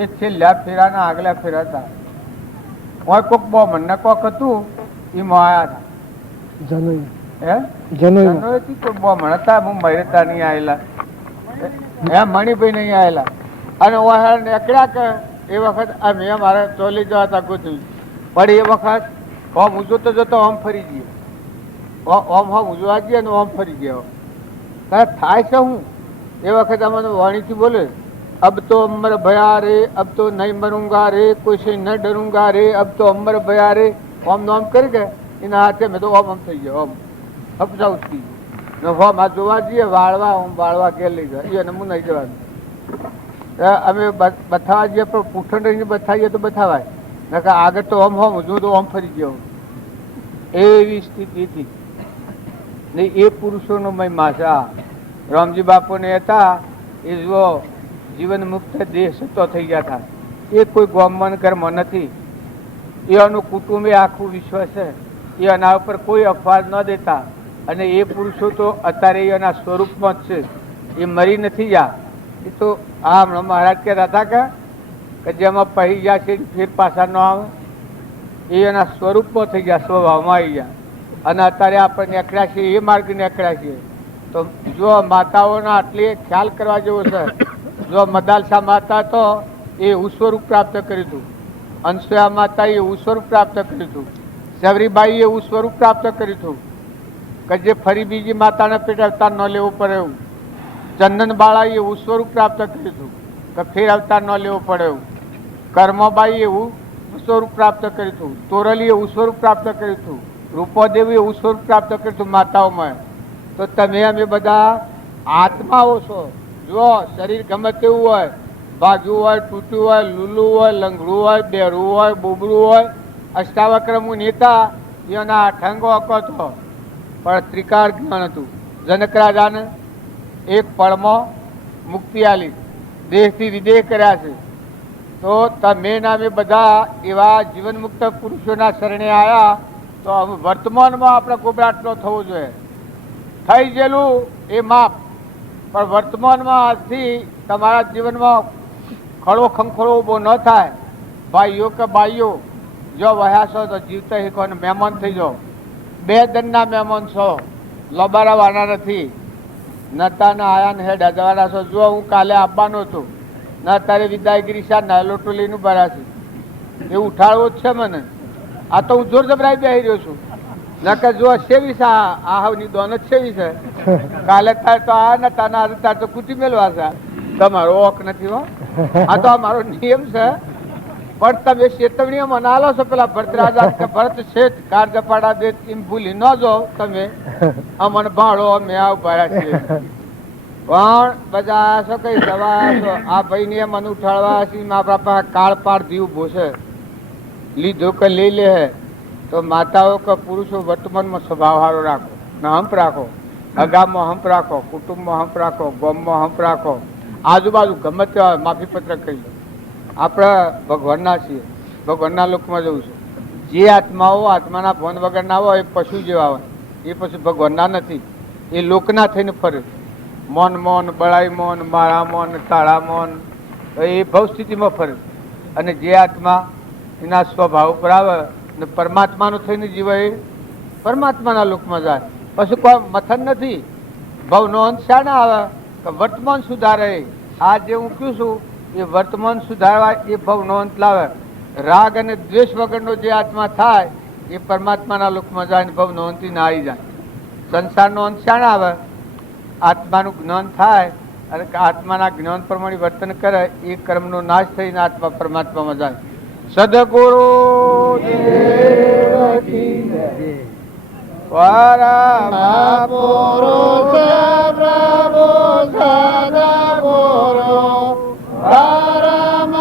એ છેલ્લા ફેરાના આગલા ફેરા હતા. કોક બહુ મને કોક હતું એમાં આવ્યા હતા. જનોઈ બહુ મળતા હું મહેરતા નહીં આવેલા, એમ મણિભાઈ નહીં આવેલા. અને વહાર નીકળ્યા કે એ વખત અમે મારે ચોલી જવા હતા ગોતું. પણ એ વખત ઓમ ઉજવતો જતો ઓમ ફરી ગયો, ઓમ હોમ ઉજવા જઈએ ને ઓમ ફરી ગયો. થાય છે હું એ વખત અમને વાણીથી બોલે, અબ તો અમર ભયા રે, અબ તો નહીં મरूंगा રે, કોઈ સે ન ડरूंगा રે, અબ તો અમર ભયા રે. ઓમ નો ઓમ કરી કે એના હાથે મેં તો ઓમ ઓમ થઈ ગયો. ઓમ અપજા ઉઠી ગયો. હોમ આ જોવા જઈએ વાળવા, ઓમ વાળવા ઘેર લઈ જાય એને હું નહીં જવાનું. અમે બતાવવા જઈએ પણ પૂઠણ રહીને બતાવીએ તો બતાવાય નકર આગળ તો ઓમ હોમ જો તો ઓમ ફરી ગયો. એવી સ્થિતિ હતી ને એ પુરુષોનો મહિમા છે. રામજી બાપુને હતા એ જુઓ જીવન મુક્ત દેહ સતો થઈ ગયા હતા. એ કોઈ ગોમન કર્મ નથી. એનું કુટુંબ એ આખું વિશ્વ છે. એ એના ઉપર કોઈ અપવાદ ન દેતા. અને એ પુરુષો તો અત્યારે એના સ્વરૂપમાં જ છે. એ મરી નથી ગયા. એ તો આ મહારાજ કહેતા હતા કે જેમાં પહી ગયા છે ફેર પાછા ન આવે. એ એના સ્વરૂપમાં થઈ ગયા, સ્વભાવમાં આવી ગયા. અને અત્યારે આપણે નીકળ્યા છીએ એ માર્ગ નીકળ્યા છીએ. તો જો માતાઓના આટલી ખ્યાલ કરવા જેવો છે. જો મદાલસા માતા તો એ એવું સ્વરૂપ પ્રાપ્ત કર્યું હતું. અનસુયા માતા એવું સ્વરૂપ પ્રાપ્ત કર્યું હતું. સવરીબાઈ એવું સ્વરૂપ પ્રાપ્ત કર્યું હતું કે જે ફરી બીજી માતાના પેટ અવતાર ન લેવું પડે એવું. ચંદન બાળાએ એવું સ્વરૂપ પ્રાપ્ત કર્યું હતું કે ફેર અવતાર ન લેવો પડે એવું. કર્મબાઈ એવું સ્વરૂપ પ્રાપ્ત કર્યું હતું, તોરલી એવું સ્વરૂપ પ્રાપ્ત કર્યું હતું, રૂપોદેવી એવું સ્વરૂપ પ્રાપ્ત કર્યું હતું માતાઓમાં. તો તમે અમે બધા આત્માઓ છો. જો શરીર ગમે તેવું હોય, ભાગ્યું હોય, તૂટ્યું હોય, લૂલું હોય, લંગડું હોય, બેરું હોય, બોબડું હોય, અષ્ટાવક્રમું નેતા એના ઠંગો હતો, પણ ત્રિકાળ જ્ઞાન હતું. જનક રાજાને એક પળમાં મુક્તિ આલી, દેહથી વિદેહ કર્યા છે. તો તમે નામે બધા એવા જીવન મુક્ત પુરુષોના શરણે આવ્યા. તો હવે વર્તમાનમાં આપણે ગોબરાટ ન થવો જોઈએ. થઈ ગયેલું એ માપ, પણ વર્તમાનમાં આજથી તમારા જીવનમાં ખડો ખંખોળો ઊભો ન થાય. ભાઈઓ કે બાઈઓ, જો વહ્યા છો તો જીવતા શીખો અને મહેમાન થઈ જાઓ. 2 દનના મહેમાન છો, લબારાવાના નથી. નતાના આયા ને હેડ હજવાના છો. જો હું કાલે આવવાનો છું ને અત્યારે વિદાયગીરી શા ના લોટો લઈને ઉભા છે, એ ઉઠાડવો જ છે મને. આ તો હું જોર જબરાઈ બેસી રહ્યો છું. નકર જો સેવીસ આહવની દોન જ સેવી છે. કાલે તાર તો આ નતા ના તાર તો કુટી મેળવા છે. તમારો ઓક નથી હો, આ તો અમારો નિયમ છે. પણ તમે ચેતવણી મનાલો છો પેલા ભરતરાજા કે ભરત શેઠ કાર જપાડા દે એમ ભૂલી ન જાઓ તમે. અમન ભાડો અમે આ ઉભા છીએ. પણ બધા શું કઈ દવા આ ભાઈ ને મને ઉઠાડવા આપણા પાસે કાળ પાર જીવ ભોસે લીધો કે લઈ લે. તો માતાઓ કે પુરુષો વર્તમાનમાં સ્વભાવ સારો રાખો, ને હંપ રાખો, હગામાં હંપ રાખો, કુટુંબમાં હંપ રાખો, ગામમાં હંપ રાખો, આજુબાજુ ગમે તે માફી પત્ર કરી લો. આપણે ભગવાનના છીએ, ભગવાનના લોકમાં જવું છે. જે આત્માઓ આત્માના ભોન વગરના હોય એ પશુ જેવા હોય, એ પછી ભગવાનના નથી, એ લોકના થઈને ફરે. મોન મોન, બળાઈ મોન, માળા મોન, તાળા મોન, એ ભવ સ્થિતિમાં ફરે. અને જે આત્મા એના સ્વભાવ ઉપર આવે ને પરમાત્માનું થઈને જીવે, એ પરમાત્માના લોકમાં જાય. પછી કોઈ મથન નથી. ભવનો અંત શાના આવે કે વર્તમાન સુધારે. આ જે હું કહું છું એ વર્તમાન સુધારવા એ ભવનો અંત લાવે. રાગ અને દ્વેષ વગરનો જે આત્મા થાય એ પરમાત્માના લોકમાં જાય ને ભવનો અંત ના આવી જાય. સંસારનો અંત શાના આવે? આત્માનું જ્ઞાન થાય અને આત્માના જ્ઞાન પ્રમાણે વર્તન કરે, એ કર્મનો નાશ થઈને આત્મા પરમાત્મામાં જાય. સદગુરુ પરમ પુરુષ પ્રભુ સદગુરુ પરમ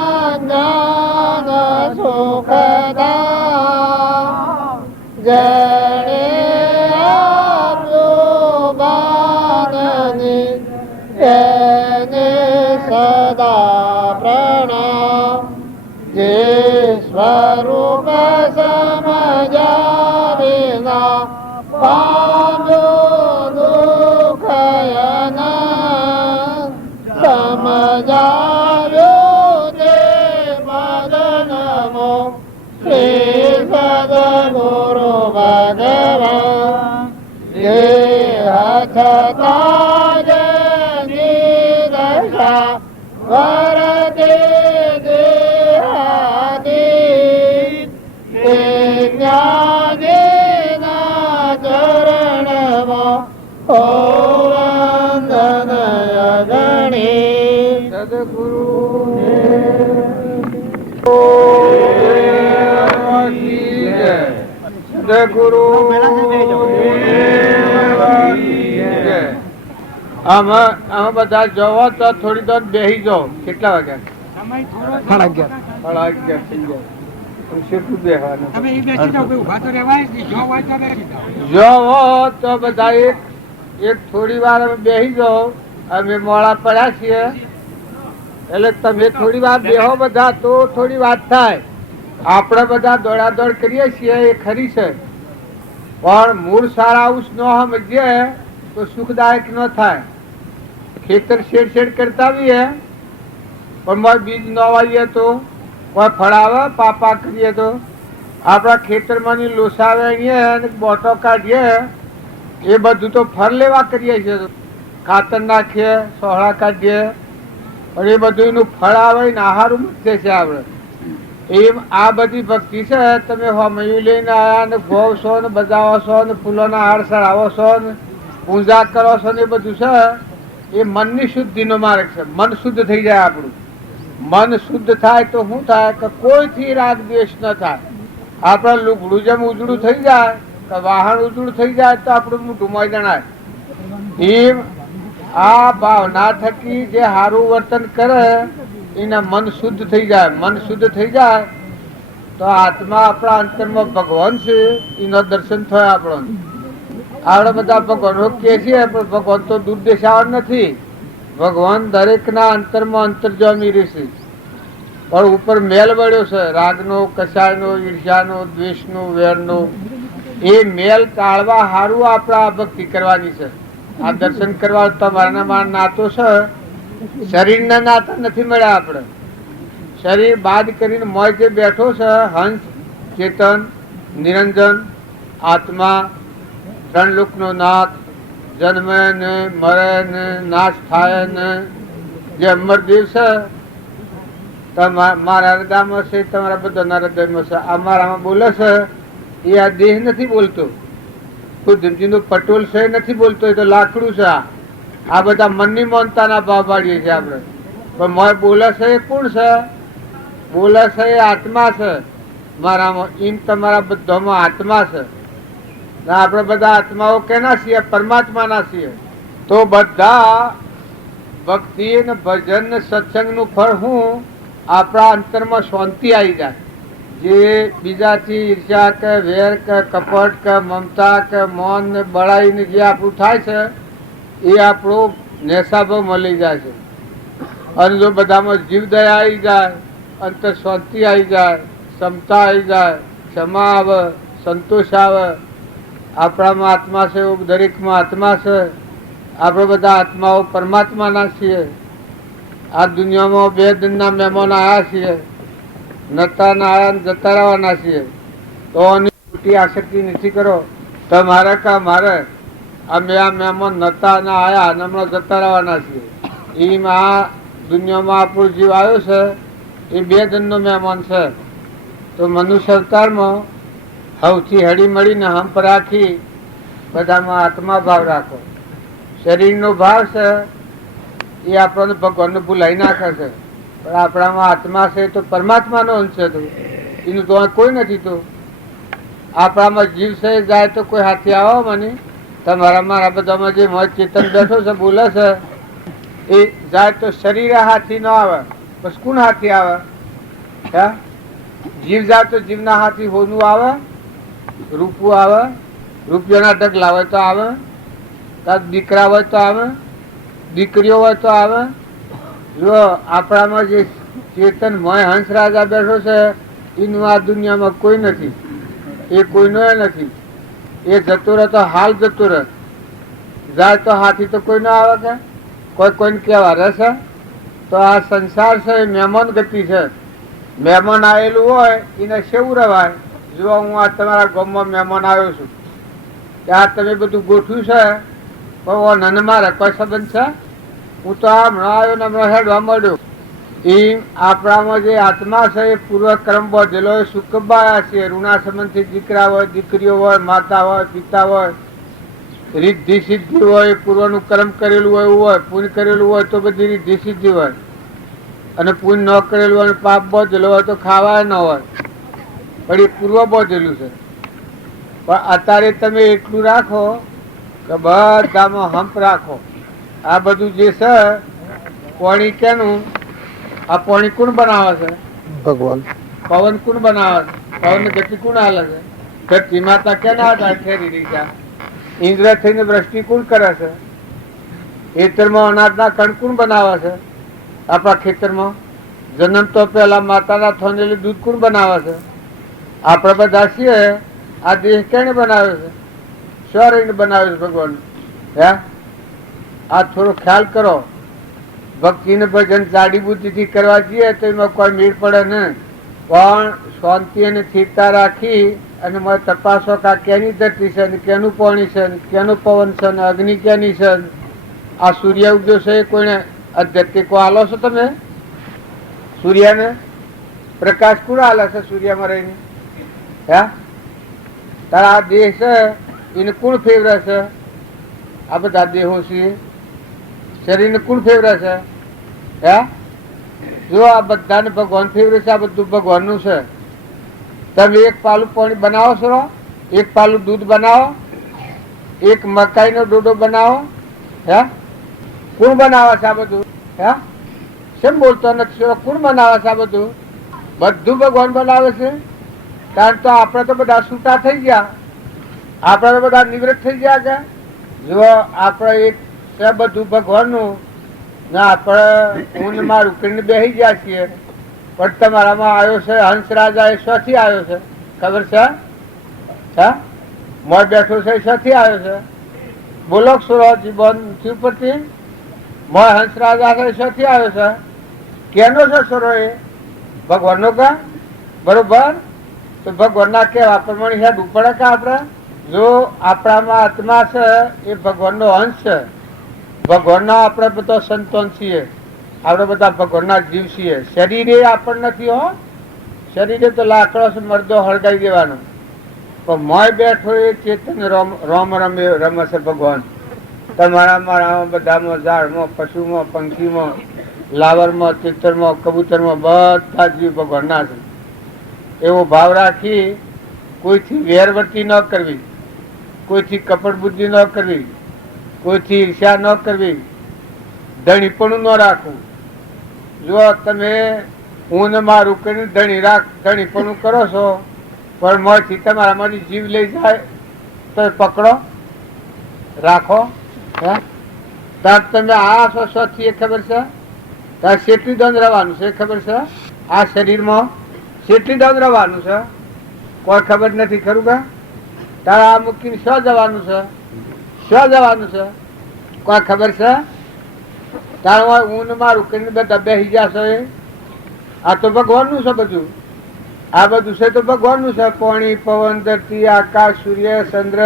જ્ઞાન સુખદા જણે તેને સદા પ્રણામ. જે સ્વરૂપ સમજ્યા વિના પામ્યો દુઃખયના, સમજાવ્યો તે મદનમો શ્રી સદગુરુ ભગવાન. જે હથતા વરદે દેહાદી તે જ્ઞાનીના ચરણમાં હો વંદન અગણી. સદગુરુ સદગુરુ આમાં બધા જવો તો થોડી દર બેસી જાઓ. કેટલા વાગ્યા? 11:30. 11:30 થઈ ગયા. કેટલું બેસવાનું? જવો તો બધા એક થોડી વાર અમે બેસી જાઓ. અમે મોડા પડ્યા છીએ એટલે તમે થોડી વાર બેહો બધા, તો થોડી વાત થાય. આપણે બધા દોડાદોડ કરીએ છીએ એ ખરી છે, પણ મૂળ સારા ઉસ ન સમજીએ તો સુખદાયક ન થાય. ખેતર શેડ કરતા આવીએ પણ બીજ ન વાવીએ તો, કોઈ ફળાવે પાપા કરીએ તો, આપણા ખેતરમાં લોસાવે અને બોટો કાઢીએ એ બધું તો ફળ લેવા કરીએ છીએ. ખાતર નાખીએ, સોહળા કાઢીએ, પણ એ બધું એનું ફળ આવે ને આહારું મૂકે છે આપણે. એમ આ બધી ભક્તિ છે. તમે હોમયું લઈને આવ્યા ને ગોવ છો ને બજાવો છો ને ફૂલોના હાર ચડાવો છો ને પૂજા કરો છો ને એ બધું છે એ મનની શુદ્ધિનો માર્ગ છે. મન શુદ્ધ થઈ જાય આપણું. મન શુદ્ધ થાય તો શું થાય કે કોઈથી રાગ દ્વેષ ન થાય. આપણા લુગડું જેમ ઉજળું થઈ જાય કે વાહન ઉજળું થઈ જાય તો આપણું મોઢું મોય જણાય. એમ આ ભાવના થકી જે સારું વર્તન કરે એના મન શુદ્ધ થઈ જાય. મન શુદ્ધ થઈ જાય તો આત્મા આપણા અંતરમાં ભગવાન છે એનો દર્શન થાય. આપણે બધા ભગવાનો કે છીએ પણ ભગવાન તો દૂર દેશાવર નથી. ભગવાન દરેકના અંતરમાં અંતર્જામી રહેશે. પણ ઉપર મેલ વળ્યો છે રાગનો, કસાયનો, ઈર્ષ્યાનો, દ્વેષનો, વેરનો. એ મેલ ટાળવા સારું આપણે આ ભક્તિ કરવાની છે. આ દર્શન કરવા તમારા મારા નાતો છે. શરીરના નાતા નથી મળ્યા. આપણે શરીર બાદ કરીને મોય જે બેઠો છે હંસ, ચેતન, નિરંજન, આત્મા, ત્રણ લોકનો નાથ, જન્મે ને મરે ને નાશ થાય ને જે અમરદેવ છે મારા હૃદયમાં છે, તમારા બધાના હૃદયમાં છે. આ મારામાં બોલે છે એ આ દેહ નથી બોલતો. ખુદજીનું પટોલ છે નથી બોલતો, એ તો લાકડું છે. આ બધા મનની મનતાના ભાવ પાડીએ છીએ આપણે. પણ મોય બોલે છે એ કોણ છે? બોલે છે એ આત્મા છે મારામાં. એમ તમારા બધામાં આત્મા છે. આપણે બધા આત્માઓ કેના છીએ? પરમાત્માના છીએ. તો બધા ભક્તિ ને ભજન ને સત્સંગનું ફળ હું આપણા અંતરમાં શાંતિ આવી જાય. જે બીજાથી ઈર્ષ્યા કે વેર કે કપટ કે મમતા કે મૌન ને બળાઈને જે આપણું થાય છે એ આપણો નેસાભાવ મળી જાય છે. અને જો બધામાં જીવ દયા આવી જાય, અંતર શાંતિ આવી જાય, ક્ષમતા આવી જાય, ક્ષમા આવે, સંતોષ આવે. આપણામાં આત્મા છે, દરેકમાં આત્મા છે. આપણે બધા આત્માઓ પરમાત્માના છીએ. આ દુનિયામાં બે દિનના મહેમાન આવ્યા છીએ. નતાના આવ્યા જતા રહેવાના છીએ. તો ખોટી આસક્તિ નથી કરો. તમારે કા મારે અમે આ મહેમાન નતા ના આવ્યા અને હમણાં જતા રહેવાના છીએ. એમ આ દુનિયામાં આપણો જીવ આવ્યો છે એ બે દિનનો મહેમાન છે. તો મનુષ્ય અવતારમાં સૌથી હળી મળીને હંપ રાખી બધામાં આત્મા ભાવ રાખો. શરીરનો ભાવ છે એ આપણને ભગવાનને ભૂલાઈ નાખે છે. પણ આપણામાં આત્મા છે તો પરમાત્માનો અંશ છે. તો એનું તો કોઈ નથી. તો આપણામાં જીવ છે જાય તો કોઈ હાથી આવો મને. તમારા મારા બધામાં જે મોજ ચેતન બેઠો છે બોલે છે એ જાય તો શરીર હાથી ન આવે. બસ કોણ હાથી આવે? હે? જીવ જાય તો જીવના હાથી હોનું આવે, રૂપું આવે, રૂપિયાના ઢગલા હોય તો આવે, દીકરા હોય તો આવે, દીકરીઓ હોય તો આવે. જો આપણામાં જે ચેતન મય હંસ રાજા બેઠો છે એનું આ દુનિયામાં કોઈ નથી. એ કોઈનો નથી. એ જતો રહે તો હાલ જતો રહે. જાય તો હાથી તો કોઈ ના આવે કે કોઈ કોઈને કહેવા રહેશે. તો આ સંસાર છે એ મહેમાન ગતિ છે. મહેમાન આવેલું હોય એને સેવું રવાય. જો હું આ તમારા ગામમાં મહેમાન આવ્યો છું, ત્યાં તમે બધું ગોઠવ્યું છે પણ નન મારે કોઈ સંબંધ છે? હું તો હમણાં આવ્યો ને હમણાં હેડવા મળ્યો. એમ આપણામાં જે આત્મા છે એ પૂર્વક્રમ બધેલો એ સુખબાયા છે. ઋણા સંબંધથી દીકરા હોય, દીકરીઓ હોય, માતા હોય, પિતા હોય, રિદ્ધિ સિદ્ધિ હોય, પૂર્વનું કર્મ કરેલું હોય એવું હોય, પુણ્ય કરેલું હોય તો બધી રિદ્ધિ સિદ્ધિ હોય. અને પુણ્ય ન કરેલું હોય, પાપ બધેલું હોય તો ખાવાય ન હોય. પણ એ પૂર્વ બધેલું છે. પણ અત્યારે તમે એટલું રાખો કે બધામાં હંપ રાખો. આ બધું જે છે પાણી કેનું? આ પાણી કોણ બનાવે છે? ભગવાન. પવન કોણ બનાવે છે? પવન ગતિ કોણ હાલે છે? ધરતી માતા કેના આધાર ઠેરી રહી છે? ઇન્દ્ર થઈને વૃષ્ટિ કોણ કરે છે? ખેતરમાં અનાજના કણ કોણ બનાવે છે? આપણા ખેતરમાં જન્મ તો પેલા માતાના થોનેલું દૂધ કોણ બનાવે છે? આપણે બધા છીએ. આ દેહ કેને બનાવે છે? સ્વરને બનાવે છે ભગવાન. હે? આ થોડો ખ્યાલ કરો. ભક્તિ ને ભજન જાડી બુદ્ધિથી કરવા જઈએ તો એમાં કોઈ મેળ પડે ને. પણ શાંતિ અને સ્થિરતા રાખી અને મને તપાસો કે આ કેની ધરતી છે ને કેનું પાણી છે ને કેનું પવન છે ને અગ્નિ કેની છે. આ સૂર્ય ઉગ્યો છે એ કોઈને અધ્યાત્મિકો હાલો છો તમે? સૂર્યને પ્રકાશ કોણ હાલે છે? સૂર્યમાં રહીને હે? તારા આ દેહ છે એને કોણ ફેવરે છે? આ બધા દેહો છીએ. શરીરને કોણ ફેવરે છે? હે? જો આ બધાને ભગવાન ફેવરે છે, આ બધું ભગવાનનું છે. તમે એક પાલું પાણી બનાવો છો, એક પાલું દૂધ બનાવો, એક મકાઈનો ડોડો બનાવો, હે કોણ બનાવે છે આ બધું? હે કેમ બોલતો નથી? કોણ બનાવે છે આ બધું? બધું ભગવાન બનાવે છે. કારણ તો આપણે તો બધા છૂટા થઈ ગયા, આપણે તો બધા નિવૃત્ત થઈ ગયા કે જો આપણે એક છે બધું ભગવાનનું ને આપણે ઊનમાં રૂકીને બેસી ગયા છીએ. પણ તમારામાં આવ્યો છે હંસ રાજા, એ શોથી આવ્યો છે ખબર છે? હા, મોય બેઠો છે, શોથી આવ્યો છે? બોલો સુરજી બંધ ઉપરથી મોય હંસ રાજા છે, શોથી આવ્યો છે? કેનો છે સરો? એ ભગવાનનો કા? બરોબર. તો ભગવાનના કેવા પ્રમાણે હેડ ઉપડે કે આપણે? જો આપણામાં આત્મા છે એ ભગવાનનો અંશ છે. ભગવાનના આપણે બધા સંતોન છીએ, આપણે બધા ભગવાનના જીવ છીએ. શરીરે આપણને નથી હો, શરીરે તો લાકડો છે, મરદો હળગાઈ દેવાનો. પણ મોય બેઠો એ ચેતન રોમ રમે છે ભગવાન. તમારા મારામાં બધામાં, ઝાડમાં, પશુમાં, પંખીમાં, લાવરમાં, તિતરમાં, કબૂતરમાં બધા જીવ ભગવાનના છે. એવો ભાવ રાખી કોઈથી વેરવર્તી ન કરવી, કોઈથી કપટ બુદ્ધિ ન કરવી, કોઈથી ઈર્ષ્યા ન કરવી, ધણીપણું ન રાખવું. જો તમે ઊનમાં રૂકીને ધણીપણું કરો છો, પણ મોંથી તમારામાંથી જીવ લઈ જાય તો પકડો રાખો. તાર તમે આ સ્વસ્વથી એ ખબર છે? તાર શેટલી દંડ રહેવાનું છે ખબર છે? આ શરીરમાં શેટલી દંડ રહેવાનું છે કોઈ ખબર નથી ખરું કે? તારા આ મૂકીને શું જવાનું છે? શું જવાનું છે કોઈ ખબર છે? તારા ઊનમાં રૂકીને બધા બેસી જશો. આ તો ભગવાનનું છે બધું. આ બધું છે તો ભગવાનનું છે. પાણી, પવન, ધરતી, આકાશ, સૂર્ય, ચંદ્ર,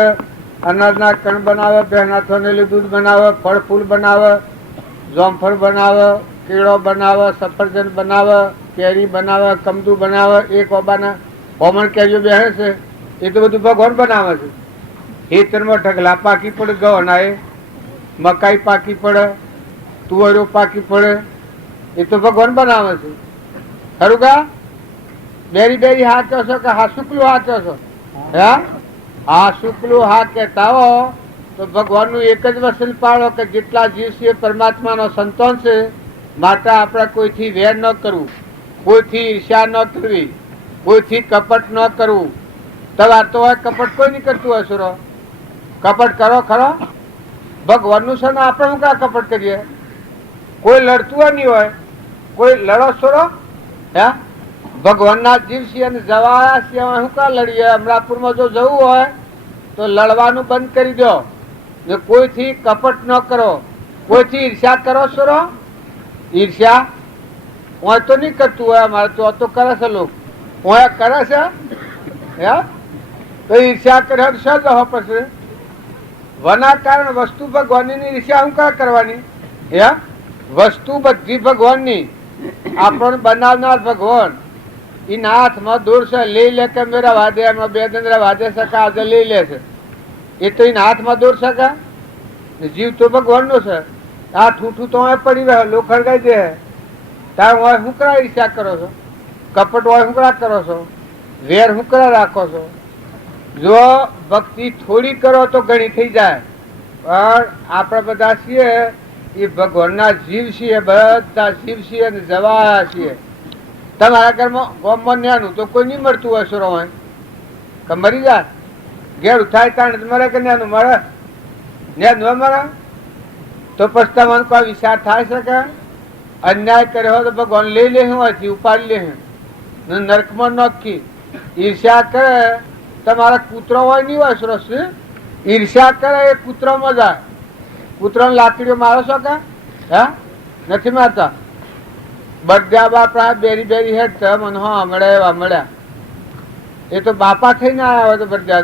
અનાજના કણ બનાવે, બહેના થનેલું દૂધ બનાવે, ફળ ફૂલ બનાવે, જામફળ બનાવે, કેળો બનાવે, સફરજન બનાવે, કેરી બનાવે, કમદુ બનાવે. એક ઓબાના હોમણ કેરીઓ બેસે છે એ તો બધું ભગવાન બનાવે છે. ખેતરમાં ઢગલા પાકી પડે, ગવના એ મકાઈ પાકી પડે, તુવેરો પાકી પડે, એ તો ભગવાન બનાવે છે. ખરું કા? બેરી બેરી હા કહો છો કે હા શુક્લું હા કહો છો? હા શુક્લું હા કહેતા હો તો ભગવાનનું એક જ વસન પાડો કે જેટલા જીવ છે પરમાત્માનો સંતાન છે, માટે આપણે કોઈથી વેર ન કરવું, કોઈથી ઈર્ષ્યા ન કરવી, કોઈથી કપટ ન કરવું. તમારે તો હોય કપટ કોઈ નહીં કરતું હોય સુરો. કપટ કરો ખરો? ભગવાનનું છે ને આપણે શું કા કપટ કરીએ? કોઈ લડતું નહીં હોય, કોઈ લડો સુરો? હે ભગવાનના જીવ છીએ અને જવા સિવાય શું કા લડીએ? અમરાપુરમાં જો જવું હોય તો લડવાનું બંધ કરી દો ને કોઈથી કપટ ન કરો, કોઈથી ઈર્ષ્યા કરો સુરો? ઈર્ષ્યા હોય તો નહીં કરતું હોય, અમારે તો કરે છે લોકો. હોય કરે છે હે તો ઈર્ષ્યા કરે શું જવા પછી? વના કારણ વસ્તુ ભગવાનની ઈર્ષ્યા શું કા કરવાની? હે વસ્તુ બધી ભગવાનની, આપણને બનાવનાર ભગવાન. એના હાથમાં દૂર છે, લઈ લે કે મેરા વાદે, એમાં બે દંડરા વાદે શકે, આજે લઈ લે છે. એ તો એના હાથમાં દૂર શકે. જીવ તો ભગવાનનો છે. આ ઠૂઠું તો અહીં પડી રહ્યો, લોકો ખડગાઈ દે. તાર હોય શું કરા ઈર્ષ્યા કરો છો? કપટ હોય શું કરા કરો છો? વેર શું કરા રાખો છો? જો ભક્તિ થોડી કરો તો ઘણી થઈ જાય. પણ આપણે બધા છીએ એ ભગવાનના જીવ છીએ, બધા જીવ છીએ અને જવા છીએ. તમારા ઘરમાં ગોમમાં ન્યાનું તો કોઈ નહીં મળતું હોય સુરો હોય કે મરી જાય. ઘેર થાય તાણ મરે કે ન્યાનું મરે? ન્યા ન મરે તો પછી તમને કોઈ વિચાર થાય છે કે અન્યાય કર્યો હોય તો ભગવાન લઈ લે, હોયથી ઉપાડી લે, નરકમાં નોખી. ઈર્ષ્યા કરે તમારા કૂતરો હોય નહીં હોય સુરસ, ઈર્ષ્યા કરે એ કૂતરોમાં જાય. કૂતરાને લાકડીઓ મારો છો કે? હે નથી મારતા? બધા બાપા બેરી બેરી હેડ મને હા મળ્યા મળ્યા. એ તો બાપા થઈને આવ્યા હોય તો બધા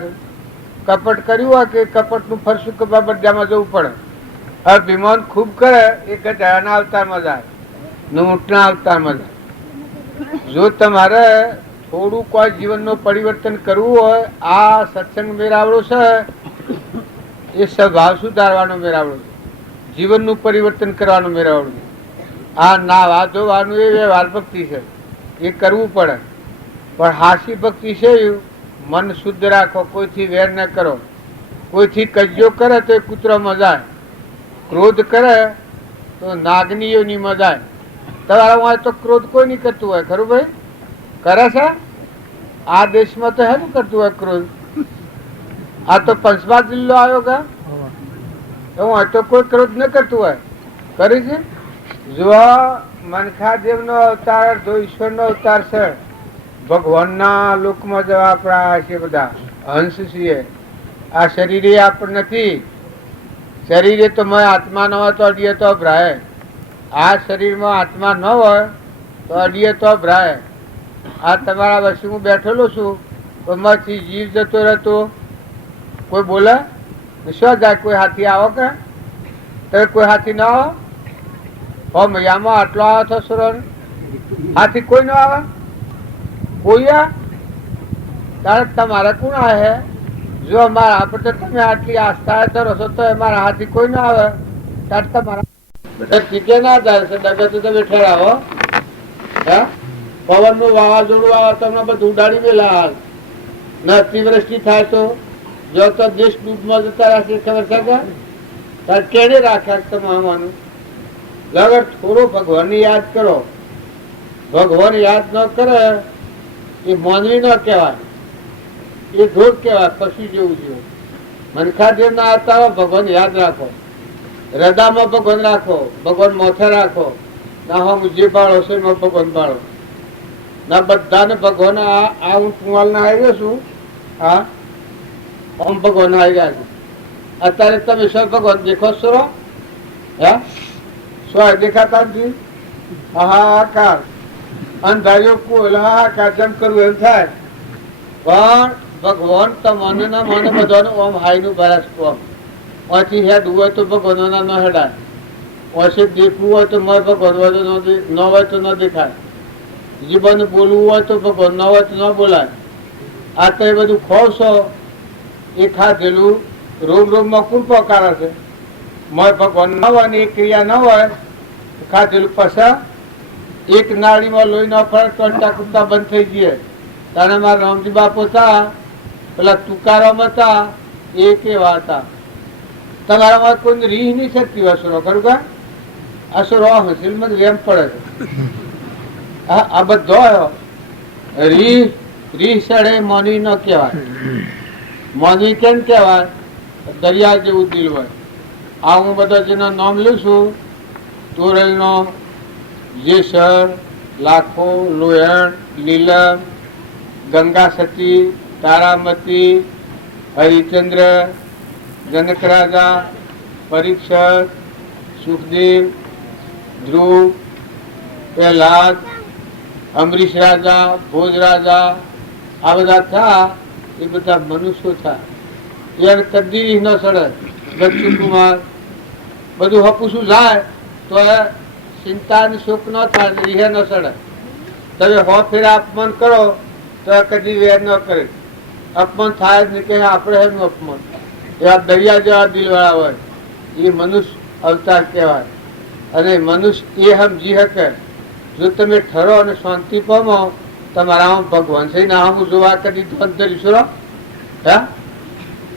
કપટ કર્યું હોય કે કપટનું ફરશું કે બધામાં જવું પડે. હવે ભીમાન ખૂબ કરે એ ગધાના અવતારમાં જાય ને ઊંટના અવતારમાં જાય. જો તમારે થોડું કોઈ જીવનનું પરિવર્તન કરવું હોય, આ સત્સંગ મેળાવડો છે એ સ્વભાવ સુધારવાનો મેળાવડો છે, જીવનનું પરિવર્તન કરવાનો મેળાવડો છે. આ નાવા ધોવાનું એ વ્યવહાર ભક્તિ છે, એ કરવું પડે. પણ હાસી ભક્તિ છે મન શુદ્ધ રાખો, કોઈથી વેર ન કરો. કોઈથી કજ્જો કરે તો એ કૂતરામાં જાય, ક્રોધ કરે તો નાગનીઓની માં જાય. તમારા હોય તો ક્રોધ કોઈ નહીં કરતું હોય, ખરું ભાઈ? કરે છે? આ દેશમાં તો હેનું કરતું હોય ક્રોધ? આ તો પંચમહાલ જિલ્લો આવ્યો કા એવું હોય તો કોઈ ક્રોધ ન કરતું હોય, કરી છે? જો મનખાદેવ નો અવતાર જો ઈશ્વર નો અવતાર છે, ભગવાનના લોકમાં જો આપણા છે બધા હંસ છીએ. આ શરીરે આપણે નથી, શરીરે તો મેં આત્મા ન હોય તો અડીએ તો ભરાય. આ શરીરમાં આત્મા ન હોય તો અડીએ તો ભરાય. આ તમારા વચ્ચે હું બેઠેલો છું, તો માંથી જીવ જતો રહેતો કોઈ બોલે શું જાય? કોઈ હાથી આવો કે તમે કોઈ હાથી ના આવો? હો મૈયામાં આટલો આવો છો સુરણ, હાથી કોઈ ન આવે? કોઈ તારે તમારે કોણ આવે? જો અમારા આપણે તો તમે આટલી આસ્થા ધરો છો તો અમારા હાથી કોઈ ના આવે. ત્યારે તમારા બધા ટીકે ના જાય છે, ડગે તો તમે ઠેરાવો. પવન નું વાવાઝોડું આવે તમને બધું ઉડાડી મેલા હાલ ને અતિવૃષ્ટિ થાય તો જો તો દેશ ડૂબમાં જતા રહેશે, ખબર છે કે? તાર કેને રાખ્યા તમારું? લગર થોડો ભગવાનની યાદ કરો. ભગવાન યાદ ન કરે એ માનવી ન કહેવાય, એ ઢોર કહેવાય, પશુ જેવું જેવું. મનખાદેવ ના આવતા હોય ભગવાન યાદ રાખો, હૃદયમાં ભગવાન રાખો, ભગવાન મોથે રાખો. ના હું જે બાળો છે એમાં ભગવાન બાળો ના બધાને ભગવાન. આ હું કુંવાલ ના આવી ગયો છું, હા ઓમ ભગવાન આવી ગયા છું. અત્યારે તમે સર ભગવાન દેખો છો? હે શું દેખાતા નથી? હાહાકાર અંધારીઓ કોઈ હાહાકાર જેમ કરવું એમ થાય. પણ ભગવાન તમને ના મને બધાનું ઓમ હાઈ નું ભરાશ ઓમ ઓછી હેડવું હોય તો ભગવાન ન હેડાય, ઓછી દેખવું હોય તો મેં ભગવાન ન હોય તો ન દેખાય, જીવન બોલવું હોય તો ભગવાન ન હોય તો ન બોલાય. આ તો એ બધું ખોવ છો એ ખાધેલું રોમ રોમમાં કોણ પકારે છે? મેં ભગવાન ન હોય ને એ ક્રિયા ન હોય ખાધેલું પસા એક નાળીમાં લોહી ન ફરે ટોટા કુટતા બંધ થઈ ગયે. તારે મારા રામજી બાપુ હતા, પેલા તુકારામ હતા, એ કેવા હતા? તમારામાં કોઈ રીહ નહીં શકતી અસુરો, ખરું કા? અસુરો હસીલ મને વેમ પડે છે. આ બધો રીહ રીહ સડે માનવી ન કહેવાય. માનવી કેમ કહેવાય? દરિયા જેવું દિલ હોય. આ હું બધા જેના નામ લઉં છું, તોરલ નો, જેસર, લાખો, લોયણ, લીલમ, ગંગા સતી, તારામતી, હરિચંદ્ર, જનક રાજા, પરીક્ષક, સુખદેવ, ધ્રુવ, પ્રહલાદ, અમરીશ રાજા, ભોજ રાજા, આ બધા થા એ બધા મનુષ્યો થા. યાર કદી ન સડે. બચ્ચુ કુમાર બધું હપુસું જાય તો ચિંતા ની શોક ન થાય, રીહે ન સડે. તમે હો ફેરા અપમાન કરો તો કદી વેર ન કરે. અપમાન થાય જ નહીં કે આપણે એનું અપમાન. એવા દરિયા જેવા દિલવાળા હોય એ મનુષ્ય અવતાર કહેવાય. અને મનુષ્ય એ સમજી શકે જો તમે ઠરો અને શાંતિ પામો તમારામાં ભગવાન છે. ના હું જોવા કદી ધરીશો હે?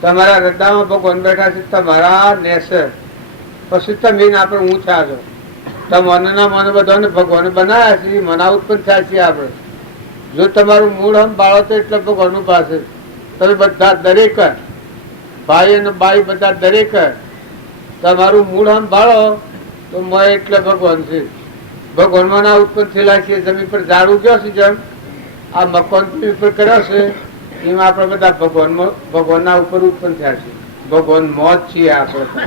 તમારા હૃદયમાં ભગવાન બેઠા છે, તમારા નેસે. પછી તમે આપણે હું થયા છો. મને ના મને બધાને ભગવાન બનાવ્યા છે, મના ઉત્પન્ન થયા છીએ આપણે. જો તમારું મૂળ હમ બાળો તો એટલે ભગવાનનું પાસે તમે બધા દરેક ભાઈ અને બાઈ બધા દરેક તમારું મૂળ હમ બાળો તો મેં એટલે ભગવાન છે. ભગવાનમાં ના ઉત્પન્ન થયેલા છીએ. જમીન પર ઝાડ ઉગ્યો છે, જેમ આ મકાન ઉપર કર્યો છે એમાં આપણે બધા ભગવાનના ઉપર ઉત્પન્ન થયા છે. ભગવાન મોત છીએ આપણે.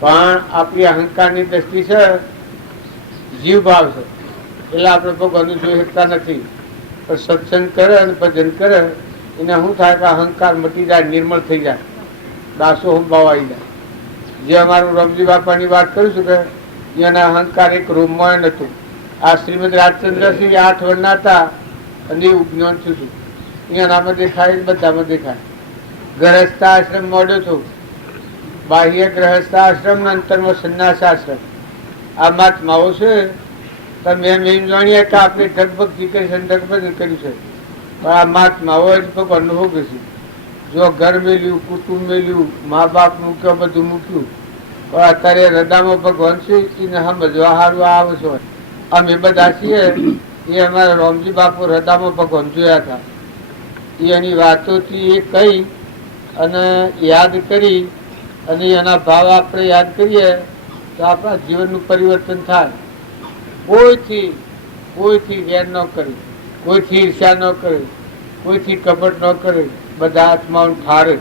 પણ આપણી અહંકારની દ્રષ્ટિ છે, જીવ ભાવ છે, એટલે આપણે ભગવાનનું જોઈ શકતા નથી. પણ સત્સંગ કરે અને ભજન કરે એને શું થાય કે અહંકાર મટી જાય, નિર્મળ થઈ જાય, દાસો સંભાવ આવી જાય. જે અમારું રમજી બાપાની વાત કરું છું કે એના અહંકાર એક રૂમમાં નતું. આ શ્રીમદ રાજચંદ્રસિંહ 8 વર્ષના હતા અને એવું જ્ઞાન થયું હતું. એનામાં દેખાય, બધામાં દેખાય. ગ્રહસ્થાશ્રમ મોડ્યો છું, બાહ્ય ગ્રહસ્થાશ્રમ ને અંતરમાં સંન્યાસાશ્રમ. આ મહાત્માઓ છે તમે એમ એમ જાણીએ કે આપણે ધગભગ કરી છે ધગભગ કર્યું છે, પણ આ મહાત્માઓ જ ભગવાનનું ભોગવે છે. જો ઘર મેલ્યું, કુટુંબ મેલ્યું, મા બાપ મૂક્યો, બધું મૂક્યું, પણ અત્યારે હૃદયમાં ભગવાન છે એને સમજવા સારું આવે છે. અમે બધા છીએ એ અમારા રોમજી બાપુ હૃદયમાં ભગવાન જોયા હતા. એની વાતોથી એ કહી અને યાદ કરી અને એના ભાવ આપણે યાદ કરીએ તો આપણા જીવનનું પરિવર્તન થાય. કોઈથી વેર ન કરી, કોઈથી ઈર્ષ્યા ન કરી, કોઈથી કપટ ન કરે, બધા આત્માઓને ઠારે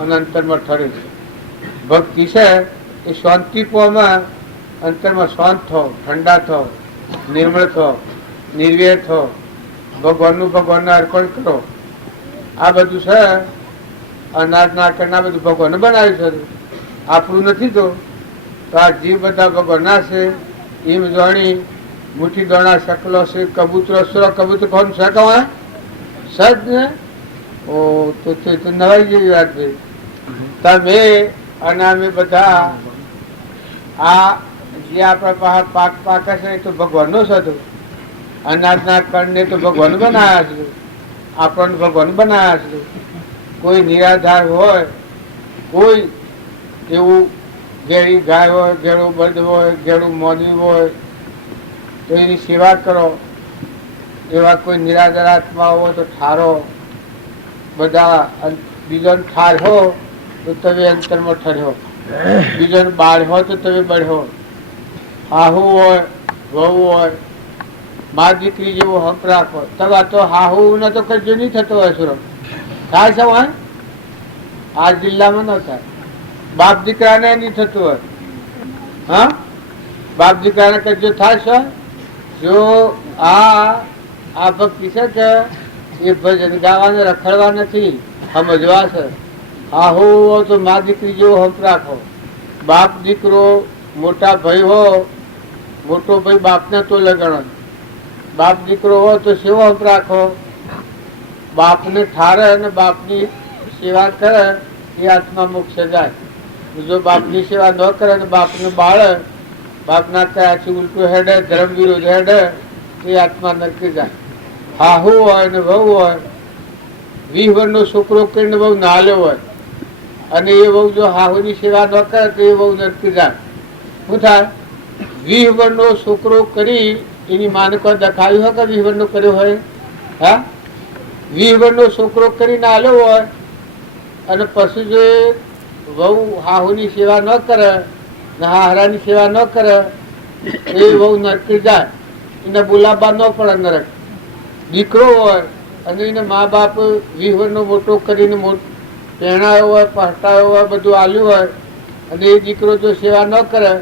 અને અંતરમાં ઠરે છે. ભક્તિ છે એ શાંતિપોમાં અંતરમાં શાંત થો, ઠંડા થો, નિર્મળ થો, નિર્વેર થો, ભગવાનને અર્પણ કરો. આ બધું છે અનાજના કરના બધું ભગવાને બનાવ્યું છે, આપણું નથી. તો આ જીવ બધા ભગવાનના છે એમ જાણી મુઠ્ઠી દોણા શકલો છે. કબૂતરો સુરો કબૂતર કોણ છે કહે સજ ને ઓ તો નવાઈ જેવી વાત ભાઈ. તમે અને અમે બધા આ જે આપણા પાસે પાક પાકે છે એ તો ભગવાનનો જ હતો. અનાજના કણને તો ભગવાન બનાવ્યા છે, આપણને ભગવાન બનાવ્યા છે. કોઈ નિરાધાર હોય, કોઈ એવું ઘેરી ગાય હોય, ઘેડું બળદ હોય, ઘેડું મોદી હોય તો એની સેવા કરો. એવા કોઈ નિરાધાર આત્મા હોય તો ઠારો. બધા બીજોને ઠાર હો તો તમે અંતરમાં ઠર્યો, બીજોને બાળ હો તો તમે બળ્યો. હાહુ હોય, વહુ હોય, મા દીકરી જેવો હક રાખો. તમે તો હાહુ ને તો કજો નહીં થતો હોય સુરત થાય છે હોય આ જિલ્લામાં ન થાય. બાપ દીકરાને નહીં થતું હોય. હા, બાપ દીકરાને કજો થાય છે. જો આ ભક્તિ છે કે એ ભજન ગાવાને રખડવા નથી, સમજવા છે. હાહુ તો મા દીકરી જેવો હક રાખો. બાપ દીકરો મોટા ભાઈ હો, મોટો ભાઈ બાપને તો લગણ, બાપ દીકરો હો તો સેવો હક રાખો. બાપને ઠારે અને બાપની સેવા કરે એ આત્મા મોક્ષ જાય. જો બાપની સેવા ન કરે અને બાપને બાળે, બાપના ત્યાંથી ઉલટું હેડે, ધર્મ વિરોધ હેડે, એ આત્મા નરકી જાય. હાહુ હોય ને વહુ હોય, 20 વર્ષનો છોકરો કરીને બહુ નાલ્યો હોય અને એ બહુ જો હાહુની સેવા ન કરે તો એ બહુ નરકી જાય. શું થાય? 20 વર્ષનો છોકરો કરી એની માને કોઈ દખાવ્યું હોય કે 20 વર્ષનો કર્યો હોય? હા, 20 વર્ષનો છોકરો કરી નાલ્યો હોય અને પછી જો વહુ હાહુની સેવા ન કરે ને હાહરાની સેવા ન કરે એ બહુ નરકી જાય. એને બોલાવવા ન પડે નરક. દીકરો હોય અને એને મા બાપ 20 વર્ષનો મોટો કરીને પહેણાયો હોય, પહટાયો હોય, બધું આલ્યું હોય અને એ દીકરો જો સેવા ન કરે,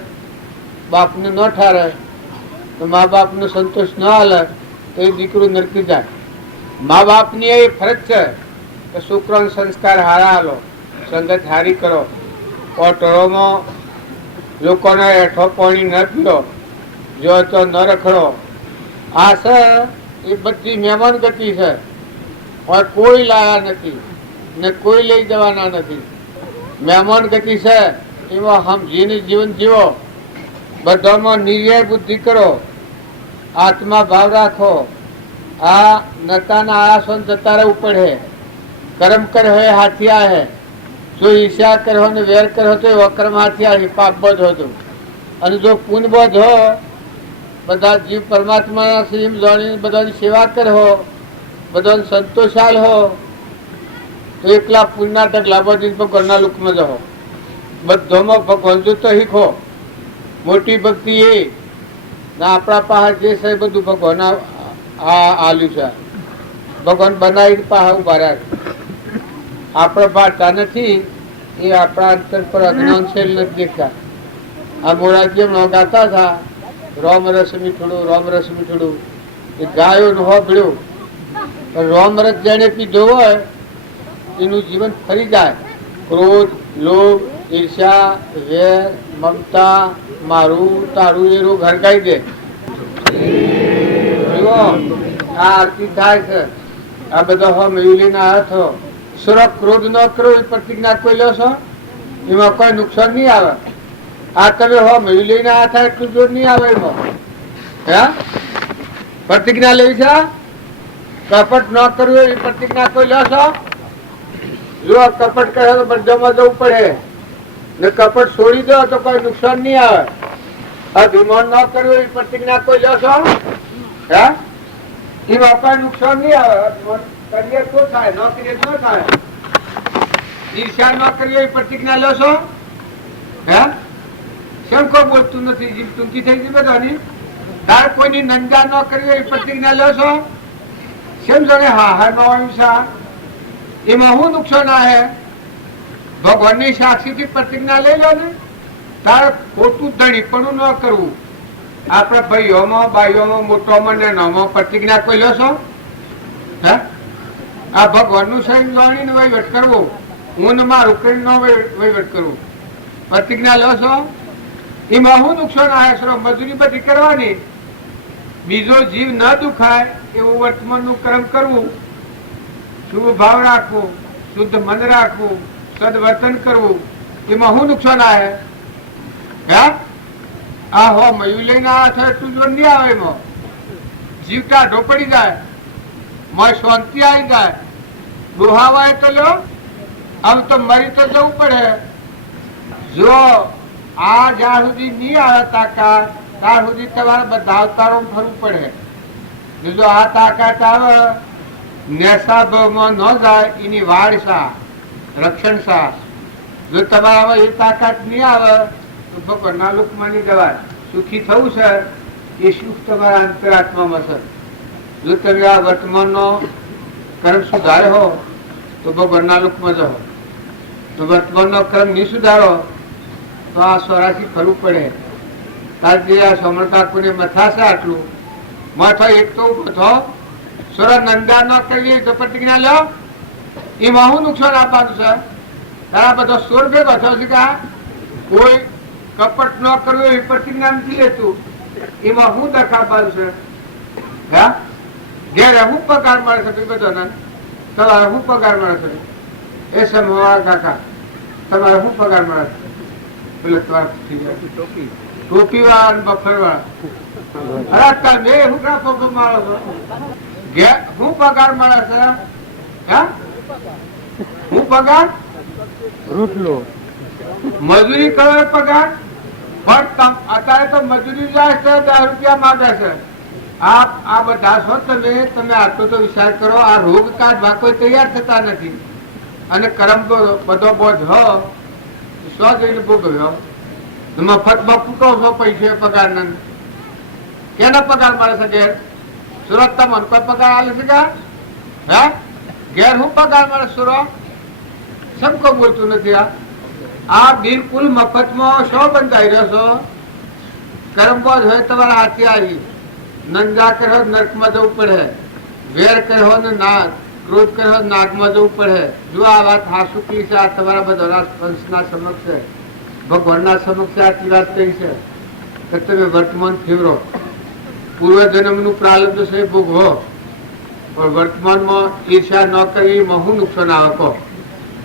બાપને ન ઠારે, તો મા બાપનો સંતોષ ન હાલે તો એ દીકરો નરકી જાય. મા બાપની એ ફરજ છે કે છોકરાને સંસ્કાર હારા હાલો, સંગત હારી કરો, ઓટોમાં લોકોને હેઠો પાણી ન પીઓ, જો તો ન રખડો. આ છે એ બધી મહેમાન ગતિ છે. હવે કોઈ લાયા નથી ને કોઈ લઈ જવાના નથી. મહેમાન ગતિ છે એમાં સમજીને જીવન જીવો. બધામાં નિર્ણય બુદ્ધિ કરો, આત્મા ભાવ રાખો. આ નતાના આયાસો જતા રહેવું પડે. કર્મ કર હે હાથિયા હે, જો ઈર્ષ્યા કરો ને વેર કરો તો એ અક્રમ હાથિયા હે, પાપ બધો હતો. અને જો પુણ્ય બધો બધા જીવ પરમાત્માના એમ જાણીને બધાની સેવા કરો, બધાને સંતોષાલ હો તો એકલા પુણ્યના ઢગલા બધી ભગવાનના લુકમાં જહો. બધામાં ભગવાન જો તો શીખો. મોટી ભક્તિ એ ના આપણા પાસે જે છે બધું ભગવાન આલ્યું છે. ભગવાન બનાવી પાસે ઉભા રાખે. આપણે ભાતા નથી એ આપણા અંતર પર અજ્ઞાન છે નથી દેખતા. આ મોરાજી એમ ગાતા હતા રોમ રસ મીઠડું, રોમ રસ મીઠડું. એ ગાયો નો હોભળ્યું પણ રોમ રસ જેને પીધો હોય એનું જીવન ફરી જાય. ક્રોધ, લોભ, ઈર્ષ્યા, વેર, મમતા, મારું તારું એ રોગ હરગાઈ દે. આ આરતી થાય છે. આ બધા હો મેળવીને આવ્યા છો. સુરત ક્રોધ ન કરો એ પ્રતિજ્ઞા કોઈ લો છો, એમાં કોઈ નુકસાન નહીં આવે. આ તમે હો મેળવી લઈને આ થાય એટલું જોર નહીં આવે એમાં. હે પ્રતિજ્ઞા લેવી છે, કપટ ન કરવું એવી પ્રતિજ્ઞા કોઈ લેશો? જો કપટ કરે તો બધામાં જવું પડે ને કપટ છોડી દો તો કોઈ નુકસાન નહીં આવે. અભિમાન ન કરવું એવી પ્રતિજ્ઞા કોઈ લેશો? હે એમાં કોઈ નુકસાન નહીં આવે. અભિમાન કરીએ તો થાય, ન કરીએ તો થાય. ઈર્ષ્યા ન કરવી એવી પ્રતિજ્ઞા લેશો? હે કેમ કોઈ બોલતું નથી? જીભ ટૂંકી થઈ ગઈ બધાની. તાર કોઈની નંદા ન કરવી એવી પ્રતિજ્ઞા લેશો? કેમ જાણે હા નો હિંસા એમાં શું નુકસાન આવે? ભગવાનની સાક્ષીથી પ્રતિજ્ઞા લઈ લો ને. તારે ખોટું ધણીપણું ન કરવું. આપણા ભાઈઓમાં બાઈઓમાં મોટોમાં ને નામાં પ્રતિજ્ઞા કોઈ લેશો? હે આ ભગવાનનું સહી જાણીને વહીવટ કરવો, હું ને મારું કરીને ન વહીવટ કરવું. પ્રતિજ્ઞા લેશો? એમાં શું નુકસાન આવે? મજૂરી બધી કરવાની, બીજો જીવ ન દુખાય એવું વર્તમાનનું કર્મ કરવું, શુભ ભાવ રાખવું, શુદ્ધ મન રાખવું, સદવર્તન કરવું. એમાં શું નુકસાન આવે? હે આ હો મયું લઈને આ છે એટલું જોર નહીં આવે. એમાં જીવ ટાઢો પડી જાય, માં શાંતિ આવી જાય. દોહાવાય તો લો, આમ તો મરી તો જવું પડે. જો આ જ્યાં સુધી નહીં આવે તાકાત, ત્યાં સુધી તમારે બધા અવતારો ફરવું પડે. જો આ તાકાત આવે, નેસા ભાવમાં ન જાય એની વાડ સા, રક્ષણ સા. જો તમારામાં એ તાકાત નહીં આવે તો ભગવાનના લોકમાં નહીં જવાય. સુખી થવું છે એ સુખ તમારા અંતરાત્મામાં છે. જો તમે આ વર્તમાનનો કર્મ સુધારે હો તો ભગવાનના લોકમાં જાઓ. તો વર્તમાનનો કર્મ નહીં સુધારો તો આ સ્વરાથી ફરવું પડે. તાર જે આ સમરતા કોને મથા છે આટલું માથો એક તો ઉભો થો. સ્વરા નંદા ન કરીએ તો પ્રતિજ્ઞા લો. એમાં શું નુકસાન આપવાનું છે? તારા બધો સ્વર ભેગો થયો છે કે કોઈ કપટ ન કરવું એવી પ્રતિજ્ઞા નથી લેતું. એમાં શું દખાવાનું છે? હે ઘેરે શું પગાર મળે છે? બધાને તમારે શું પગાર મળે છે? એ સમવા કાકા તમારે શું પગાર મળે છે? ટોપી વાળા બફર વાળા શું પગાર મળે છે? હું પગાર રોટલો મજૂરી કરો પગાર. પણ અત્યારે તો મજૂરી જાય છે, 10 રૂપિયા માંગે છે. આ બધા છો તમે આટલો તો વિચાર કરો. આ રોગ કાઢવા કોઈ તૈયાર થતા નથી અને કરમ બધો બોધ હો સો જઈને ભોગવ્યો. મફતમાં ફૂકો છો પૈસે પગાર ને કેના પગાર મળે છે? ઘેર સુરત તમને કોઈ પગાર આલે છે? હે ઘેર શું પગાર મળે? સુરત સમ કોઈ બોલતું નથી. આ બિલકુલ મફતમાં શો બંધાઈ રહ્યો છો? કરમબોધ હોય તમારા હાથે આવી. નંદા કરો નર્કમાં જવું પડે, વેર કર્યો ને ના ક્રોધ કર્યો નાગમાં જવું પડે. જો આ વાત હાસુકલી છે, આ તમારા બધા વંશના સમક્ષ છે, ભગવાનના સમક્ષ આટલી વાત કહી છે કે તમે વર્તમાન ફેવરો. પૂર્વજન્મનું પ્રારબ્ધ છે ભોગવો, પણ વર્તમાનમાં ઈર્ષા ન કરવી એમાં શું નુકસાન આવે કહો?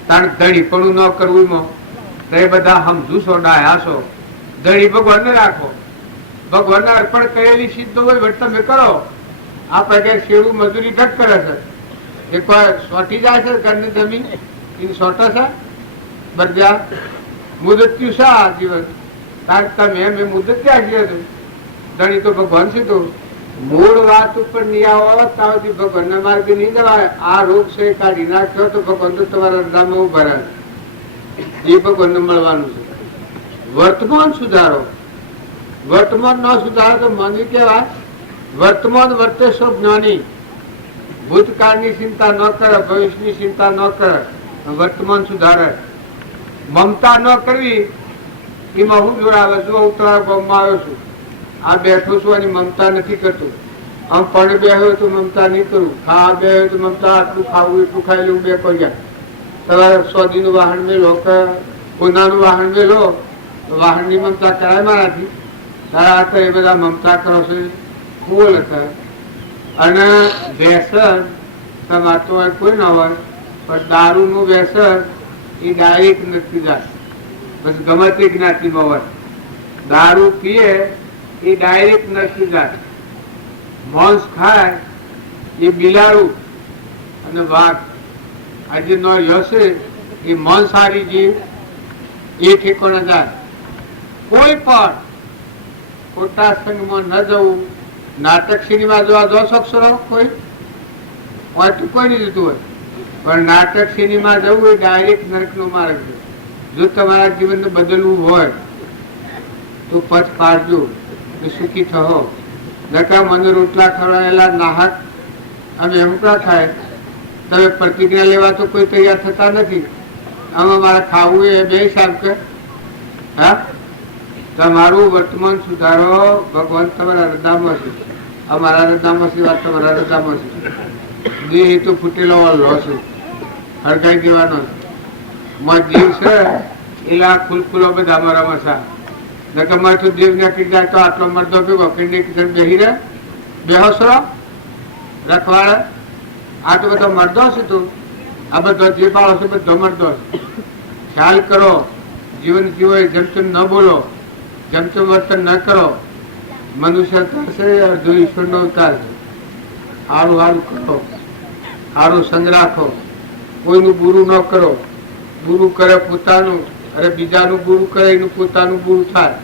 તાણ ધણીપણું ન કરવું એમાં તો બધા સમજુ છો, ડાયા છો. ધણી ભગવાનને રાખો, ભગવાનને અર્પણ કરેલી સિદ્ધ હોય તમે કરો. આપણે કઈ શેડું મજૂરી ઢક કરે છે, એક વાર સોટી જાય છે ઘરની જમીન એની સોટા છે બધા મુદત્યું છે આ જીવન. કારણ તમે એમ મુદત ક્યાં ગયો છે? ધણી તો ભગવાન છે. તો મૂળ વાત ઉપર નહીં આવો ત્યાં સુધી ભગવાનના માર્ગે નહીં જવાય. આ રોગ છે કાઢી નાખ્યો તો ભગવાન તો તમારા હૃદયમાં ઉભા રહે. એ ભગવાનને મળવાનું છે. વર્તમાન સુધારો. વર્તમાન ન સુધારો તો માનવી કેવાય? વર્તમાન વર્તે સૌ જ્ઞાની. ભૂતકાળની ચિંતા ન કરે, ભવિષ્યની ચિંતા ન કરે, વર્તમાન સુધારે. મમતા ન કરવી એમાં હું જોડાવે? જો હું તમારા ગામમાં આવ્યો છું, આ બેઠો છું અને મમતા નથી કરતું. આમ પણ બેહ્યો તો મમતા નહીં કરું, ખા બેહ્યો તો મમતા આટલું ખાવું એટલું ખાઈ લેવું બે પગ્યા. તમારે સોદીનું વાહન મેલો કે કોનાનું વાહન મેલો તો વાહનની મમતા કરાય મારાથી. તારા હાથે એ બધા મમતા કરો છો બોલ હતા. અને વ્યસન તમારે તો કોઈ ના હોય, પણ દારૂનું વ્યસન એ ડાયરેક્ટ નથી જાય. બસ ગમે તે જ્ઞાતિમાં હોય દારૂ પીએ એ ડાયરેક્ટ નરકી જાત, માંસ ખાય એ બિલાડું અને વાઘ, આજે નો હશે એ માંસાહારી જીવ એ ઠેકોણા જાય. કોઈ પણ ખોટા સંગમાં ન જવું. નાટક સિનેમા જોવા જો શકશો કોઈ હોય તો કોઈ નહીં જતું હોય, પણ નાટક સિનેમા જવું એ ડાયરેક્ટ નરકનો માર્ગ છે. જો તમારા જીવનને બદલવું હોય તો પથ પાડજો તો સુખી થો. નકા મને રોટલા ખવડાયેલા નાહક અને એમકા થાય, તમે પ્રતિક્રિયા લેવા તો કોઈ તૈયાર થતા નથી. આમાં મારે ખાવું એ બે હિસાબ કે હા, તમારું વર્તમાન સુધારો ભગવાન તમારા હૃદયમાં છે. અમારા હૃદયમાં છે વાત તમારા હૃદયમાં છે. દેહ તો ફૂટેલો લો છે, હરગાઈ દેવાનો જીવ છે એલા ખુલખુલો બધા અમારામાં છે. નકર તો દેવ ને કીધા તો આટલો મરદો ભેગો કીને કીધું બેહી રહે બેહોસરો રખવાડે. આ તો બધો મરદો છે. તું આ બધો જે બાળો છે બધો મરદો છે. ખ્યાલ કરો, જીવન જીવો, જેમ તેમ ન બોલો, જેમ તેમ વર્તન ન કરો. મનુષ્ય છે અર્ધો ઈશ્વરનો અવતાર છે. સારું સારું કરો, સારું સંગ રાખો, કોઈનું બુરું ન કરો. બુરું કરે પોતાનું, અરે બીજાનું બુરું કરે એનું પોતાનું બુરું થાય.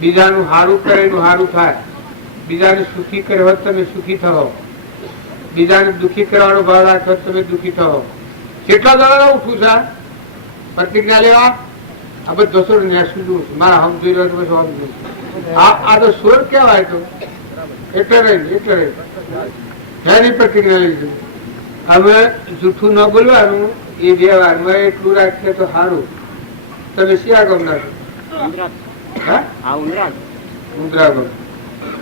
બીજાનું સારું કરે એનું સારું થાય. બીજાને સુખી કરે હોત તમે સુખી થવો, બીજાને દુઃખી કરવાનો ભાવ રાખો તમે દુઃખી થવો. કેટલા દાડા ઉઠું છે પ્રતિજ્ઞા લેવા? આ બધો સોર ને શું મારા હમ જોઈ રહ્યો તો સમજુ. આ તો સોર કેવાય. તો એટલે રહી એની પ્રતિજ્ઞા લીધી. હવે જૂઠું ન બોલવાનું એ વ્યવહારમાં એટલું રાખીએ તો સારું. તમે શિયા ગમના છો? ઉંદરા ગમ.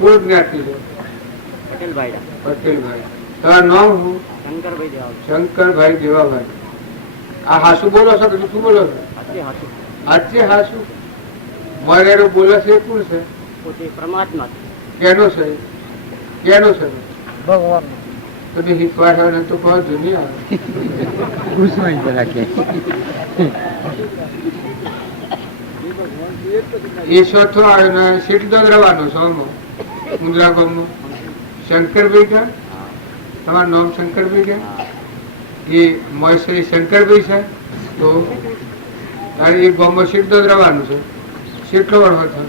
કોઈ જ્ઞાતિ છે? પટેલભાઈ. તમારું નામ શું? શંકરભાઈ દેવાભાઈ. આ હાસુ બોલો છો કે જૂઠું બોલો છો? સાચે હાસુ. મરેલું બોલે છે કોણ છે? પરમાત્મા. કેનો છે? કેનો છે? ભગવાન. તમે શીખવા ને તો કહો જો નહીં આવે. એ ચોથો આવ્યો ને સીટો રવાનો સોમો મુદ્રા ગામનો શંકરભાઈ છે. તમારું નામ શંકરભાઈ છે? એ મહેશ્વરી શંકરભાઈ છે. તો એ ગામમાં સીટો રવાનું છે. કેટલો વર્ષ હતા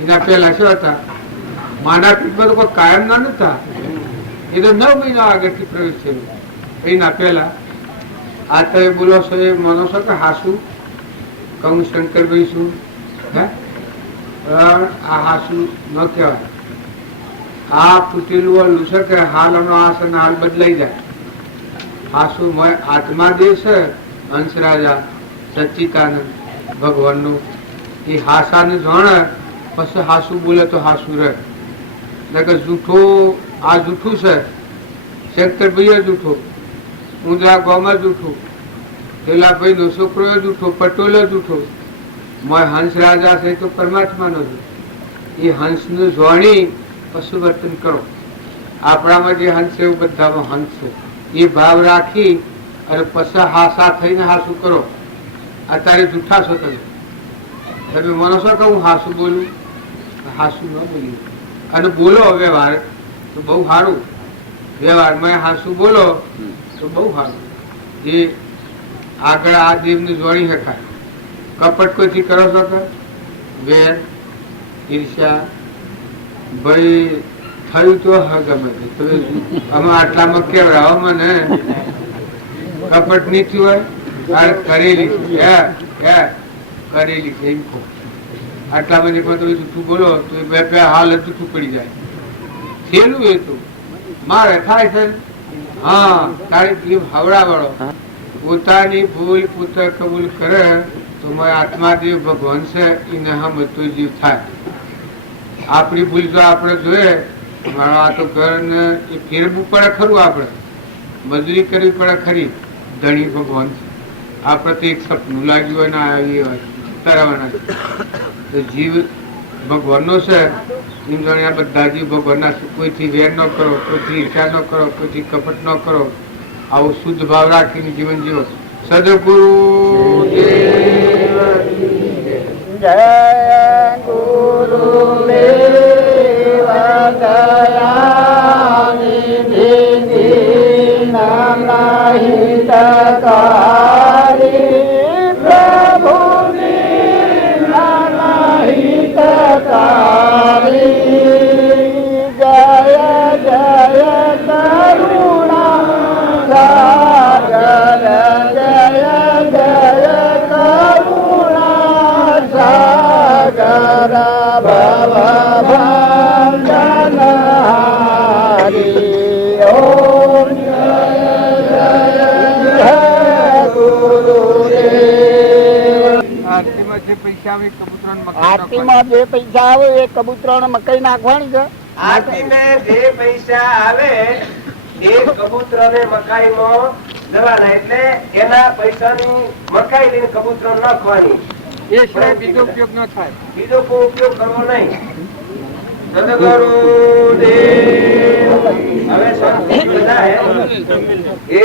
એના પહેલા શું હતા? માના પીઠમાં તો કોઈ કાયમ ના નતા. એ તો 9 મહિના આગળથી પ્રવેશ થયેલો. એના પહેલા આ તમે બોલો છો એ માનો છો કે હાસુ કહું શંકરભાઈ શું? આ હાસુ ન કહેવાય. આ ફૂટેલું ઓલું છે કે હાલ હમણાં આ છે ને હાલ બદલાઈ જાય. હાસુ આત્માદેવ છે હંસરાજા સચ્ચિદાનંદ ભગવાનનું. એ હાસાને જાણે પછી હાસુ બોલે તો હાસુ રહે. જૂઠું આ જૂઠું છે. શંકરભાઈ જૂઠું, ઉંદરા ગામમાં જૂઠું, પેલા ભાઈ નો છોકરો જૂઠો, પટોલો જૂઠો. હંસ રાજા છે તો પરમાત્મા નો. એ હંસ નું જોણી પશુ વર્તન કરો. આપણામાં જે હંસ છે એવું બધામાં હંસ છે. એ ભાવ રાખી અને પછી હાસા થઈને હાસુ કરો. અત્યારે જૂઠા છો તમે. તમે માનો છો કે હું હાસુ બોલું? હાસુ ન બોલ્યું. અને બોલો વ્યવહાર તો બહુ સારું. વ્યવહારમાં હાસુ બોલો તો બહુ સારું. જે આગળ આ દેવને જોડી શકાય. કપટ કોઈથી કરો છો કે? વેર, ઈર્ષ્યા, ભાઈ થયું તો હા ગમે તે અમે આટલામાં કેવડાવો મને. કપટ નહીં થયું હોય કરેલી કરેલી છે એમ કહો. આટલા મને તમે જૂઠું બોલો તો બે હાલત જૂઠું પડી જાય. છેલ્લું એ તો મારે થાય છે. હા, તારી જીવ હવડા વાળો પોતાની ભૂલ પોતે કબૂલ કરે તો આત્માદેવ ભગવાન છે એને સમજતો જીવ થાય. આપણી ભૂલ જો આપણે જોઈએ આ તો ઘર ને એ ફેરવું પડે ખરું. આપણે મજૂરી કરવી પડે ખરી. ધણી ભગવાન છે. આપણે તો એક સપનું લાગ્યું હોય ને આવી હોય તરાવાના તો જીવ ભગવાનનો છે. એમ જાણે આ બધા જીવ ભગવાનના. કોઈથી વેર ન કરો, કોઈથી ઈચ્છા ન કરો, કોઈથી કપટ ન કરો. આવો શુદ્ધ ભાવ રાખીને જીવન જીવો. સદગુરુ જય ગુરુ આરતીમાં જે પૈસા આવે કબૂતરાને મકાઈ આરતીમાં જે પૈસા આવે એ કબૂતરાને મકાઈ નાખવાની છે. આરતીમાં જે પૈસા આવે એ કબૂતરને મકાઈમાં દેવાના, એટલે એના પૈસાની મકાઈ લઈને કબૂતર નાખવાની. એ સિવાય બીજો ઉપયોગ ન થાય. બીજો કોઈ ઉપયોગ કરવો નહીં. હવે એ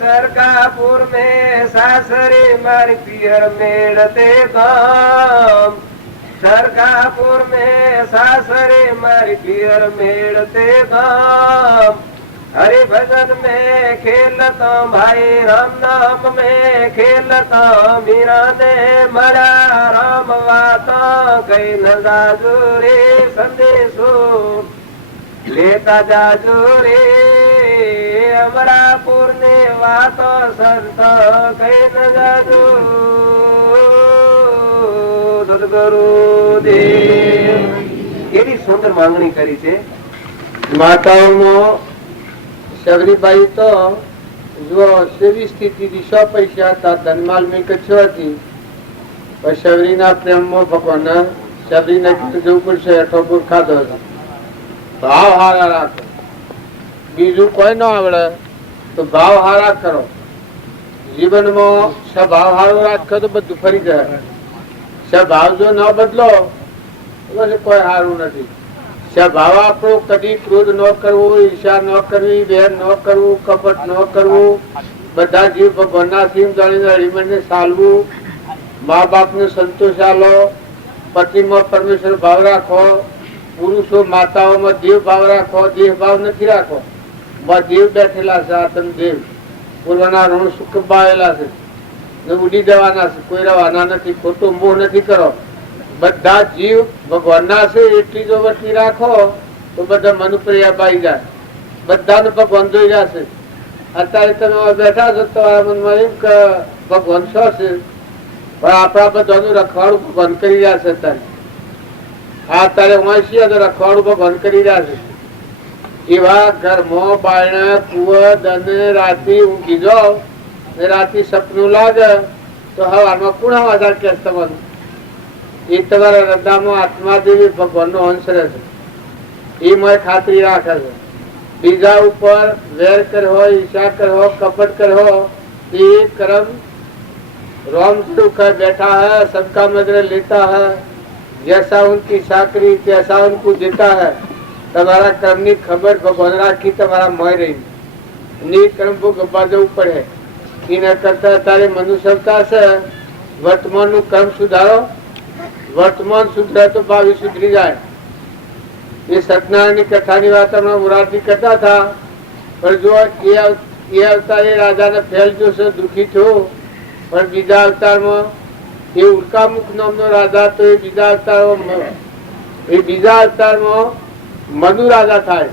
સરકાપુર में सासरे मारी पियर मेड़ते गाम, सरकापुर में सासरे मारी पियर मेड़ते गाम, हरि भजन में खेलता भाई राम नाम में खेलता मीरा ने मरा राम वाता कई न जाजू रे संदेशो लेता जाजू रे अमरापुर ने वातो संत कई न जाजू સદગુરુ દેવ. એવી સુંદર માંગણી કરી છે માતાઓમાં સગરીબાઈ તો જો સેવી સ્થિતિ થી 100 પૈસા હતા, ધનમાલ મિલકત હતી, પણ સગરીના પ્રેમમાં ભગવાન સગરીને જવું પડશે ઠોકર ખાધો હતો. ભાવ હારા રાખો, બીજું કોઈ ન આવડે તો ભાવ હારા કરો. જીવનમાં સ્વભાવ હારો રાખો તો બધું ફરી જાય. સ્વભાવ જો ન બદલો તો કોઈ સારું નથી. સ્વભાવ આપણો કદી ક્રોધ ન કરવો, ઈર્ષા ન કરવી, વેર ન કરવું, કપટ ન કરવું, બધા જીવ ભગવાનના સિંહ જાણીને હળીમળીને ચાલવું, મા બાપને સંતોષ આલો, પતિમાં પરમેશ્વર ભાવ રાખો, પુરુષો માતાઓમાં દેવ ભાવ રાખો. દેહ ભાવ નથી રાખો. દેવ બેઠેલા છે, આતમ દેવ પૂર્વના ઋણ સુખ બાવેલા છે, ઉડી જવાના છે, કોઈ રવાના નથી. ખોટો મોહ નથી કરો. બધા જીવ ભગવાનના છે એટલી જો વસ્તી રાખો તો બધા મનુપ્રિયા પાઈ જાય. બધાને ભગવાન જોઈ જશે. અત્યારે તમે બેઠા છો તમારા મનમાં એમ કે ભગવાન શું છે, પણ આપણા બધાનું રખવાડું ભગવાન કરી રહ્યા છે. અત્યારે વાંચીએ તો રખવાડું ભગવાન કરી રહ્યા છે. એવા ઘરમાં બાયણા કુવત અને રાતે ઊંઘી જાઓ ને રાતે સપનું લાગે તો હવામાં કોણ આધાર કે તમારું એ તમારા હૃદયમાં આત્મા દેવી ભગવાનનો અંશ રહે છે. એ મને ખાતરી રાખે છે. બીજા ઉપર વેર કરવો, ઈર્ષા કરવો, કપટ કરવો, ये कर्म राम सुख बैठा है, सबका मदर लेता है, जैसा उनकी साकरी तैसा उनको देता है. તમારા કર્મની ખબર ભગવાન રાખી તમારા મોય રહી ની કર્મ ભોગ જવું પડે. એના કરતા તારે મનુષ્યતા છે વર્તમાન નું કર્મ સુધારો. વર્તમાન સુધરે તો ભાવિ સુધરી જાય. એ સત્યનારાયણ ની કથાની વાત હમણાં મુરારજી કરતા હતા. પણ જો એ અવતારે રાજાને ફેલ જોશે, દુઃખી થયો, પણ બીજા અવતારમાં એ ઉલ્કામુખ નામનો રાજા તો એ બીજા અવતારમાં મનુ રાજા થાય.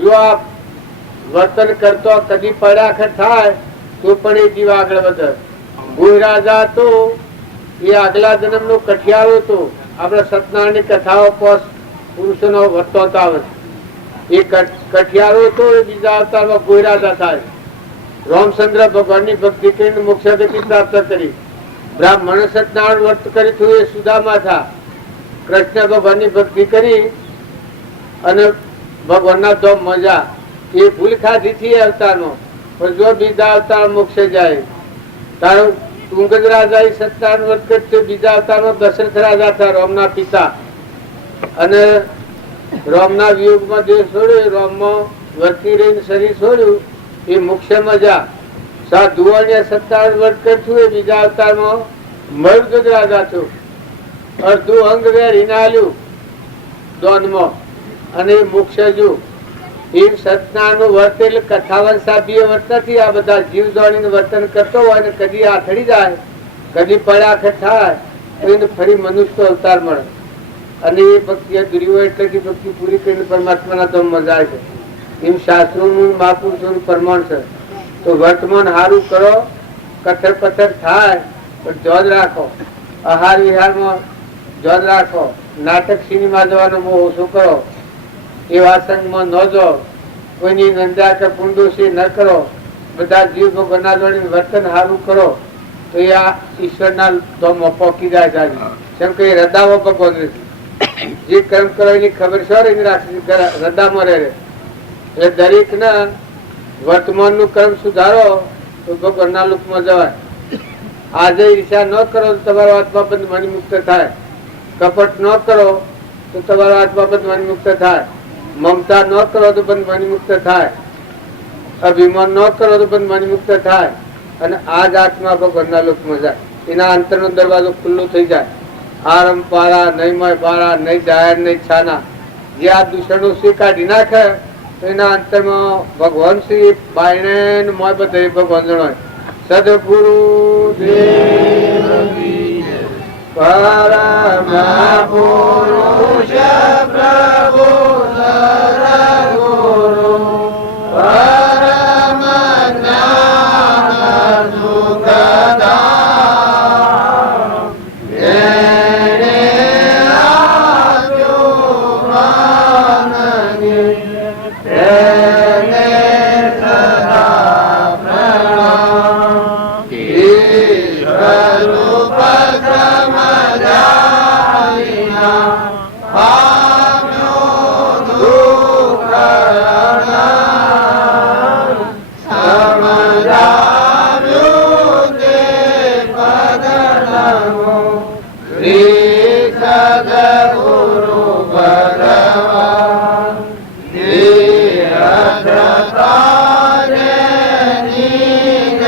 જો આ વર્તન કરતો કદી પડ્યા થાય તો પણ એ જીવ આગળ વધે. ભૂ રાજા તો એ આગલા જન્મ નો કઠિયારો હતો. આપડે સત્યનારાયણ ની કથાઓ પુરુષો નો વર્તો આવે છે. એ કઠિયારો હતો એ બીજા અવતારમાં ભૂ રાજા થાય. રામચંદ્ર ભગવાન ની ભક્તિ કરીને મોક્ષ ગતિ પ્રાપ્ત કરી. બ્રાહ્મણ સત્યનારાયણ વર્ત કરી હતું એ સુદામા થા. કૃષ્ણ ભગવાન ની ભક્તિ કરી અને ભગવાનના ધોમ મજા. એ ભૂલ ખાધી થી અવતારમાં. પણ જો બીજા અવતાર મોક્ષે જાય તારો તુંગજ રાજા સત્યનારાયણ વર્ત કરશે. બીજા અવતારમાં દશરથ રાજા થયા, રામના પિતા. અને રામના વિયોગમાં જે છોડ્યું, રામમાં વર્તી રહીને શરીર છોડ્યું, એ મોક્ષે મજા. સાધુઓ સત્તાવન વર્ત કરશું એ બીજા અવતારમાં મયુરધ્વજ રાજા છું. અડધું અંગ વેરીને આલ્યું. ધોનમાં અને મોક્ષ જો એમ સત્યનારાયણ નું વર્ત એટલે કથાવન સાબીય વર્ત નથી. આ બધા જીવ જોડીને વર્તન કરતો હોય ને કદી આથડી જાય, કદી પડાખે થાય તો એને ફરી મનુષ્ય અવતાર મળે અને એ ભક્તિ અધૂરી હોય એટલે ભક્તિ પૂરી કરીને પરમાત્માના ધામમાં જાય છે. એમ શાસ્ત્રોનું મહાપુરુષોનું પ્રમાણ છે. તો વર્તમાન સારું કરો, કથર પથર થાય પણ જોજ રાખો, આહાર વિહારમાં જોજ રાખો, નાટક સિનેમા જવાનો બહુ ઓછો કરો, એવા સંગમાં ન જાઓ, કોઈની નિંદા કે પુંડોશી ન કરો, બધા જીવ ભગવાનના જોડીને વર્તન સારું કરો તો એ આ ઈશ્વરના ધામમાં પહોંચી જાય છે. કેમ કે એ હૃદયમાં ભગવાન રહે, જે કર્મ કરો એની ખબર સર રાખશે, હૃદયમાં રહે. એટલે દરેક ના વર્તમાન નું કર્મ સુધારો તો ભગવાનના લોકમાં જવાય. આજે ઈર્ષા ન કરો તો તમારો આત્મા બંધ મન મુક્ત થાય, કપટ ન કરો તો તમારો આત્મા બંધ મન મુક્ત થાય, મમતા ન કરો તો બંધ મન મુક્ત થાય, અભિમાન ન કરો તો બંધ મન મુક્ત થાય અને આ જ આત્મા ભગવાનના લોકમાં જાય. એના અંતરનો દરવાજો ખુલ્લો થઈ જાય. આરમ પારા નહીં મય પારા નહીં જાહેર નહીં છાના, જે આ દૂષણો છે કાઢી નાખે તો એના અંતરમાં ભગવાન શ્રી બાયણે મોય બધે ભગવાન જણાય. સદગુરુ પરમ પુરુષ પ્રભુ સદગુરુ પરમ જ્ઞાન સુખદાન એને આપ્યું મને તેને સદા પ્રણામ. ઈશ્વર ઉપક્રમ જાણીના પામ્યો દુઃખ હરણ, સમજાવ્યું તે પદનમો શ્રી સદગુરુ ભગવાન. ધીરજતાને નિજ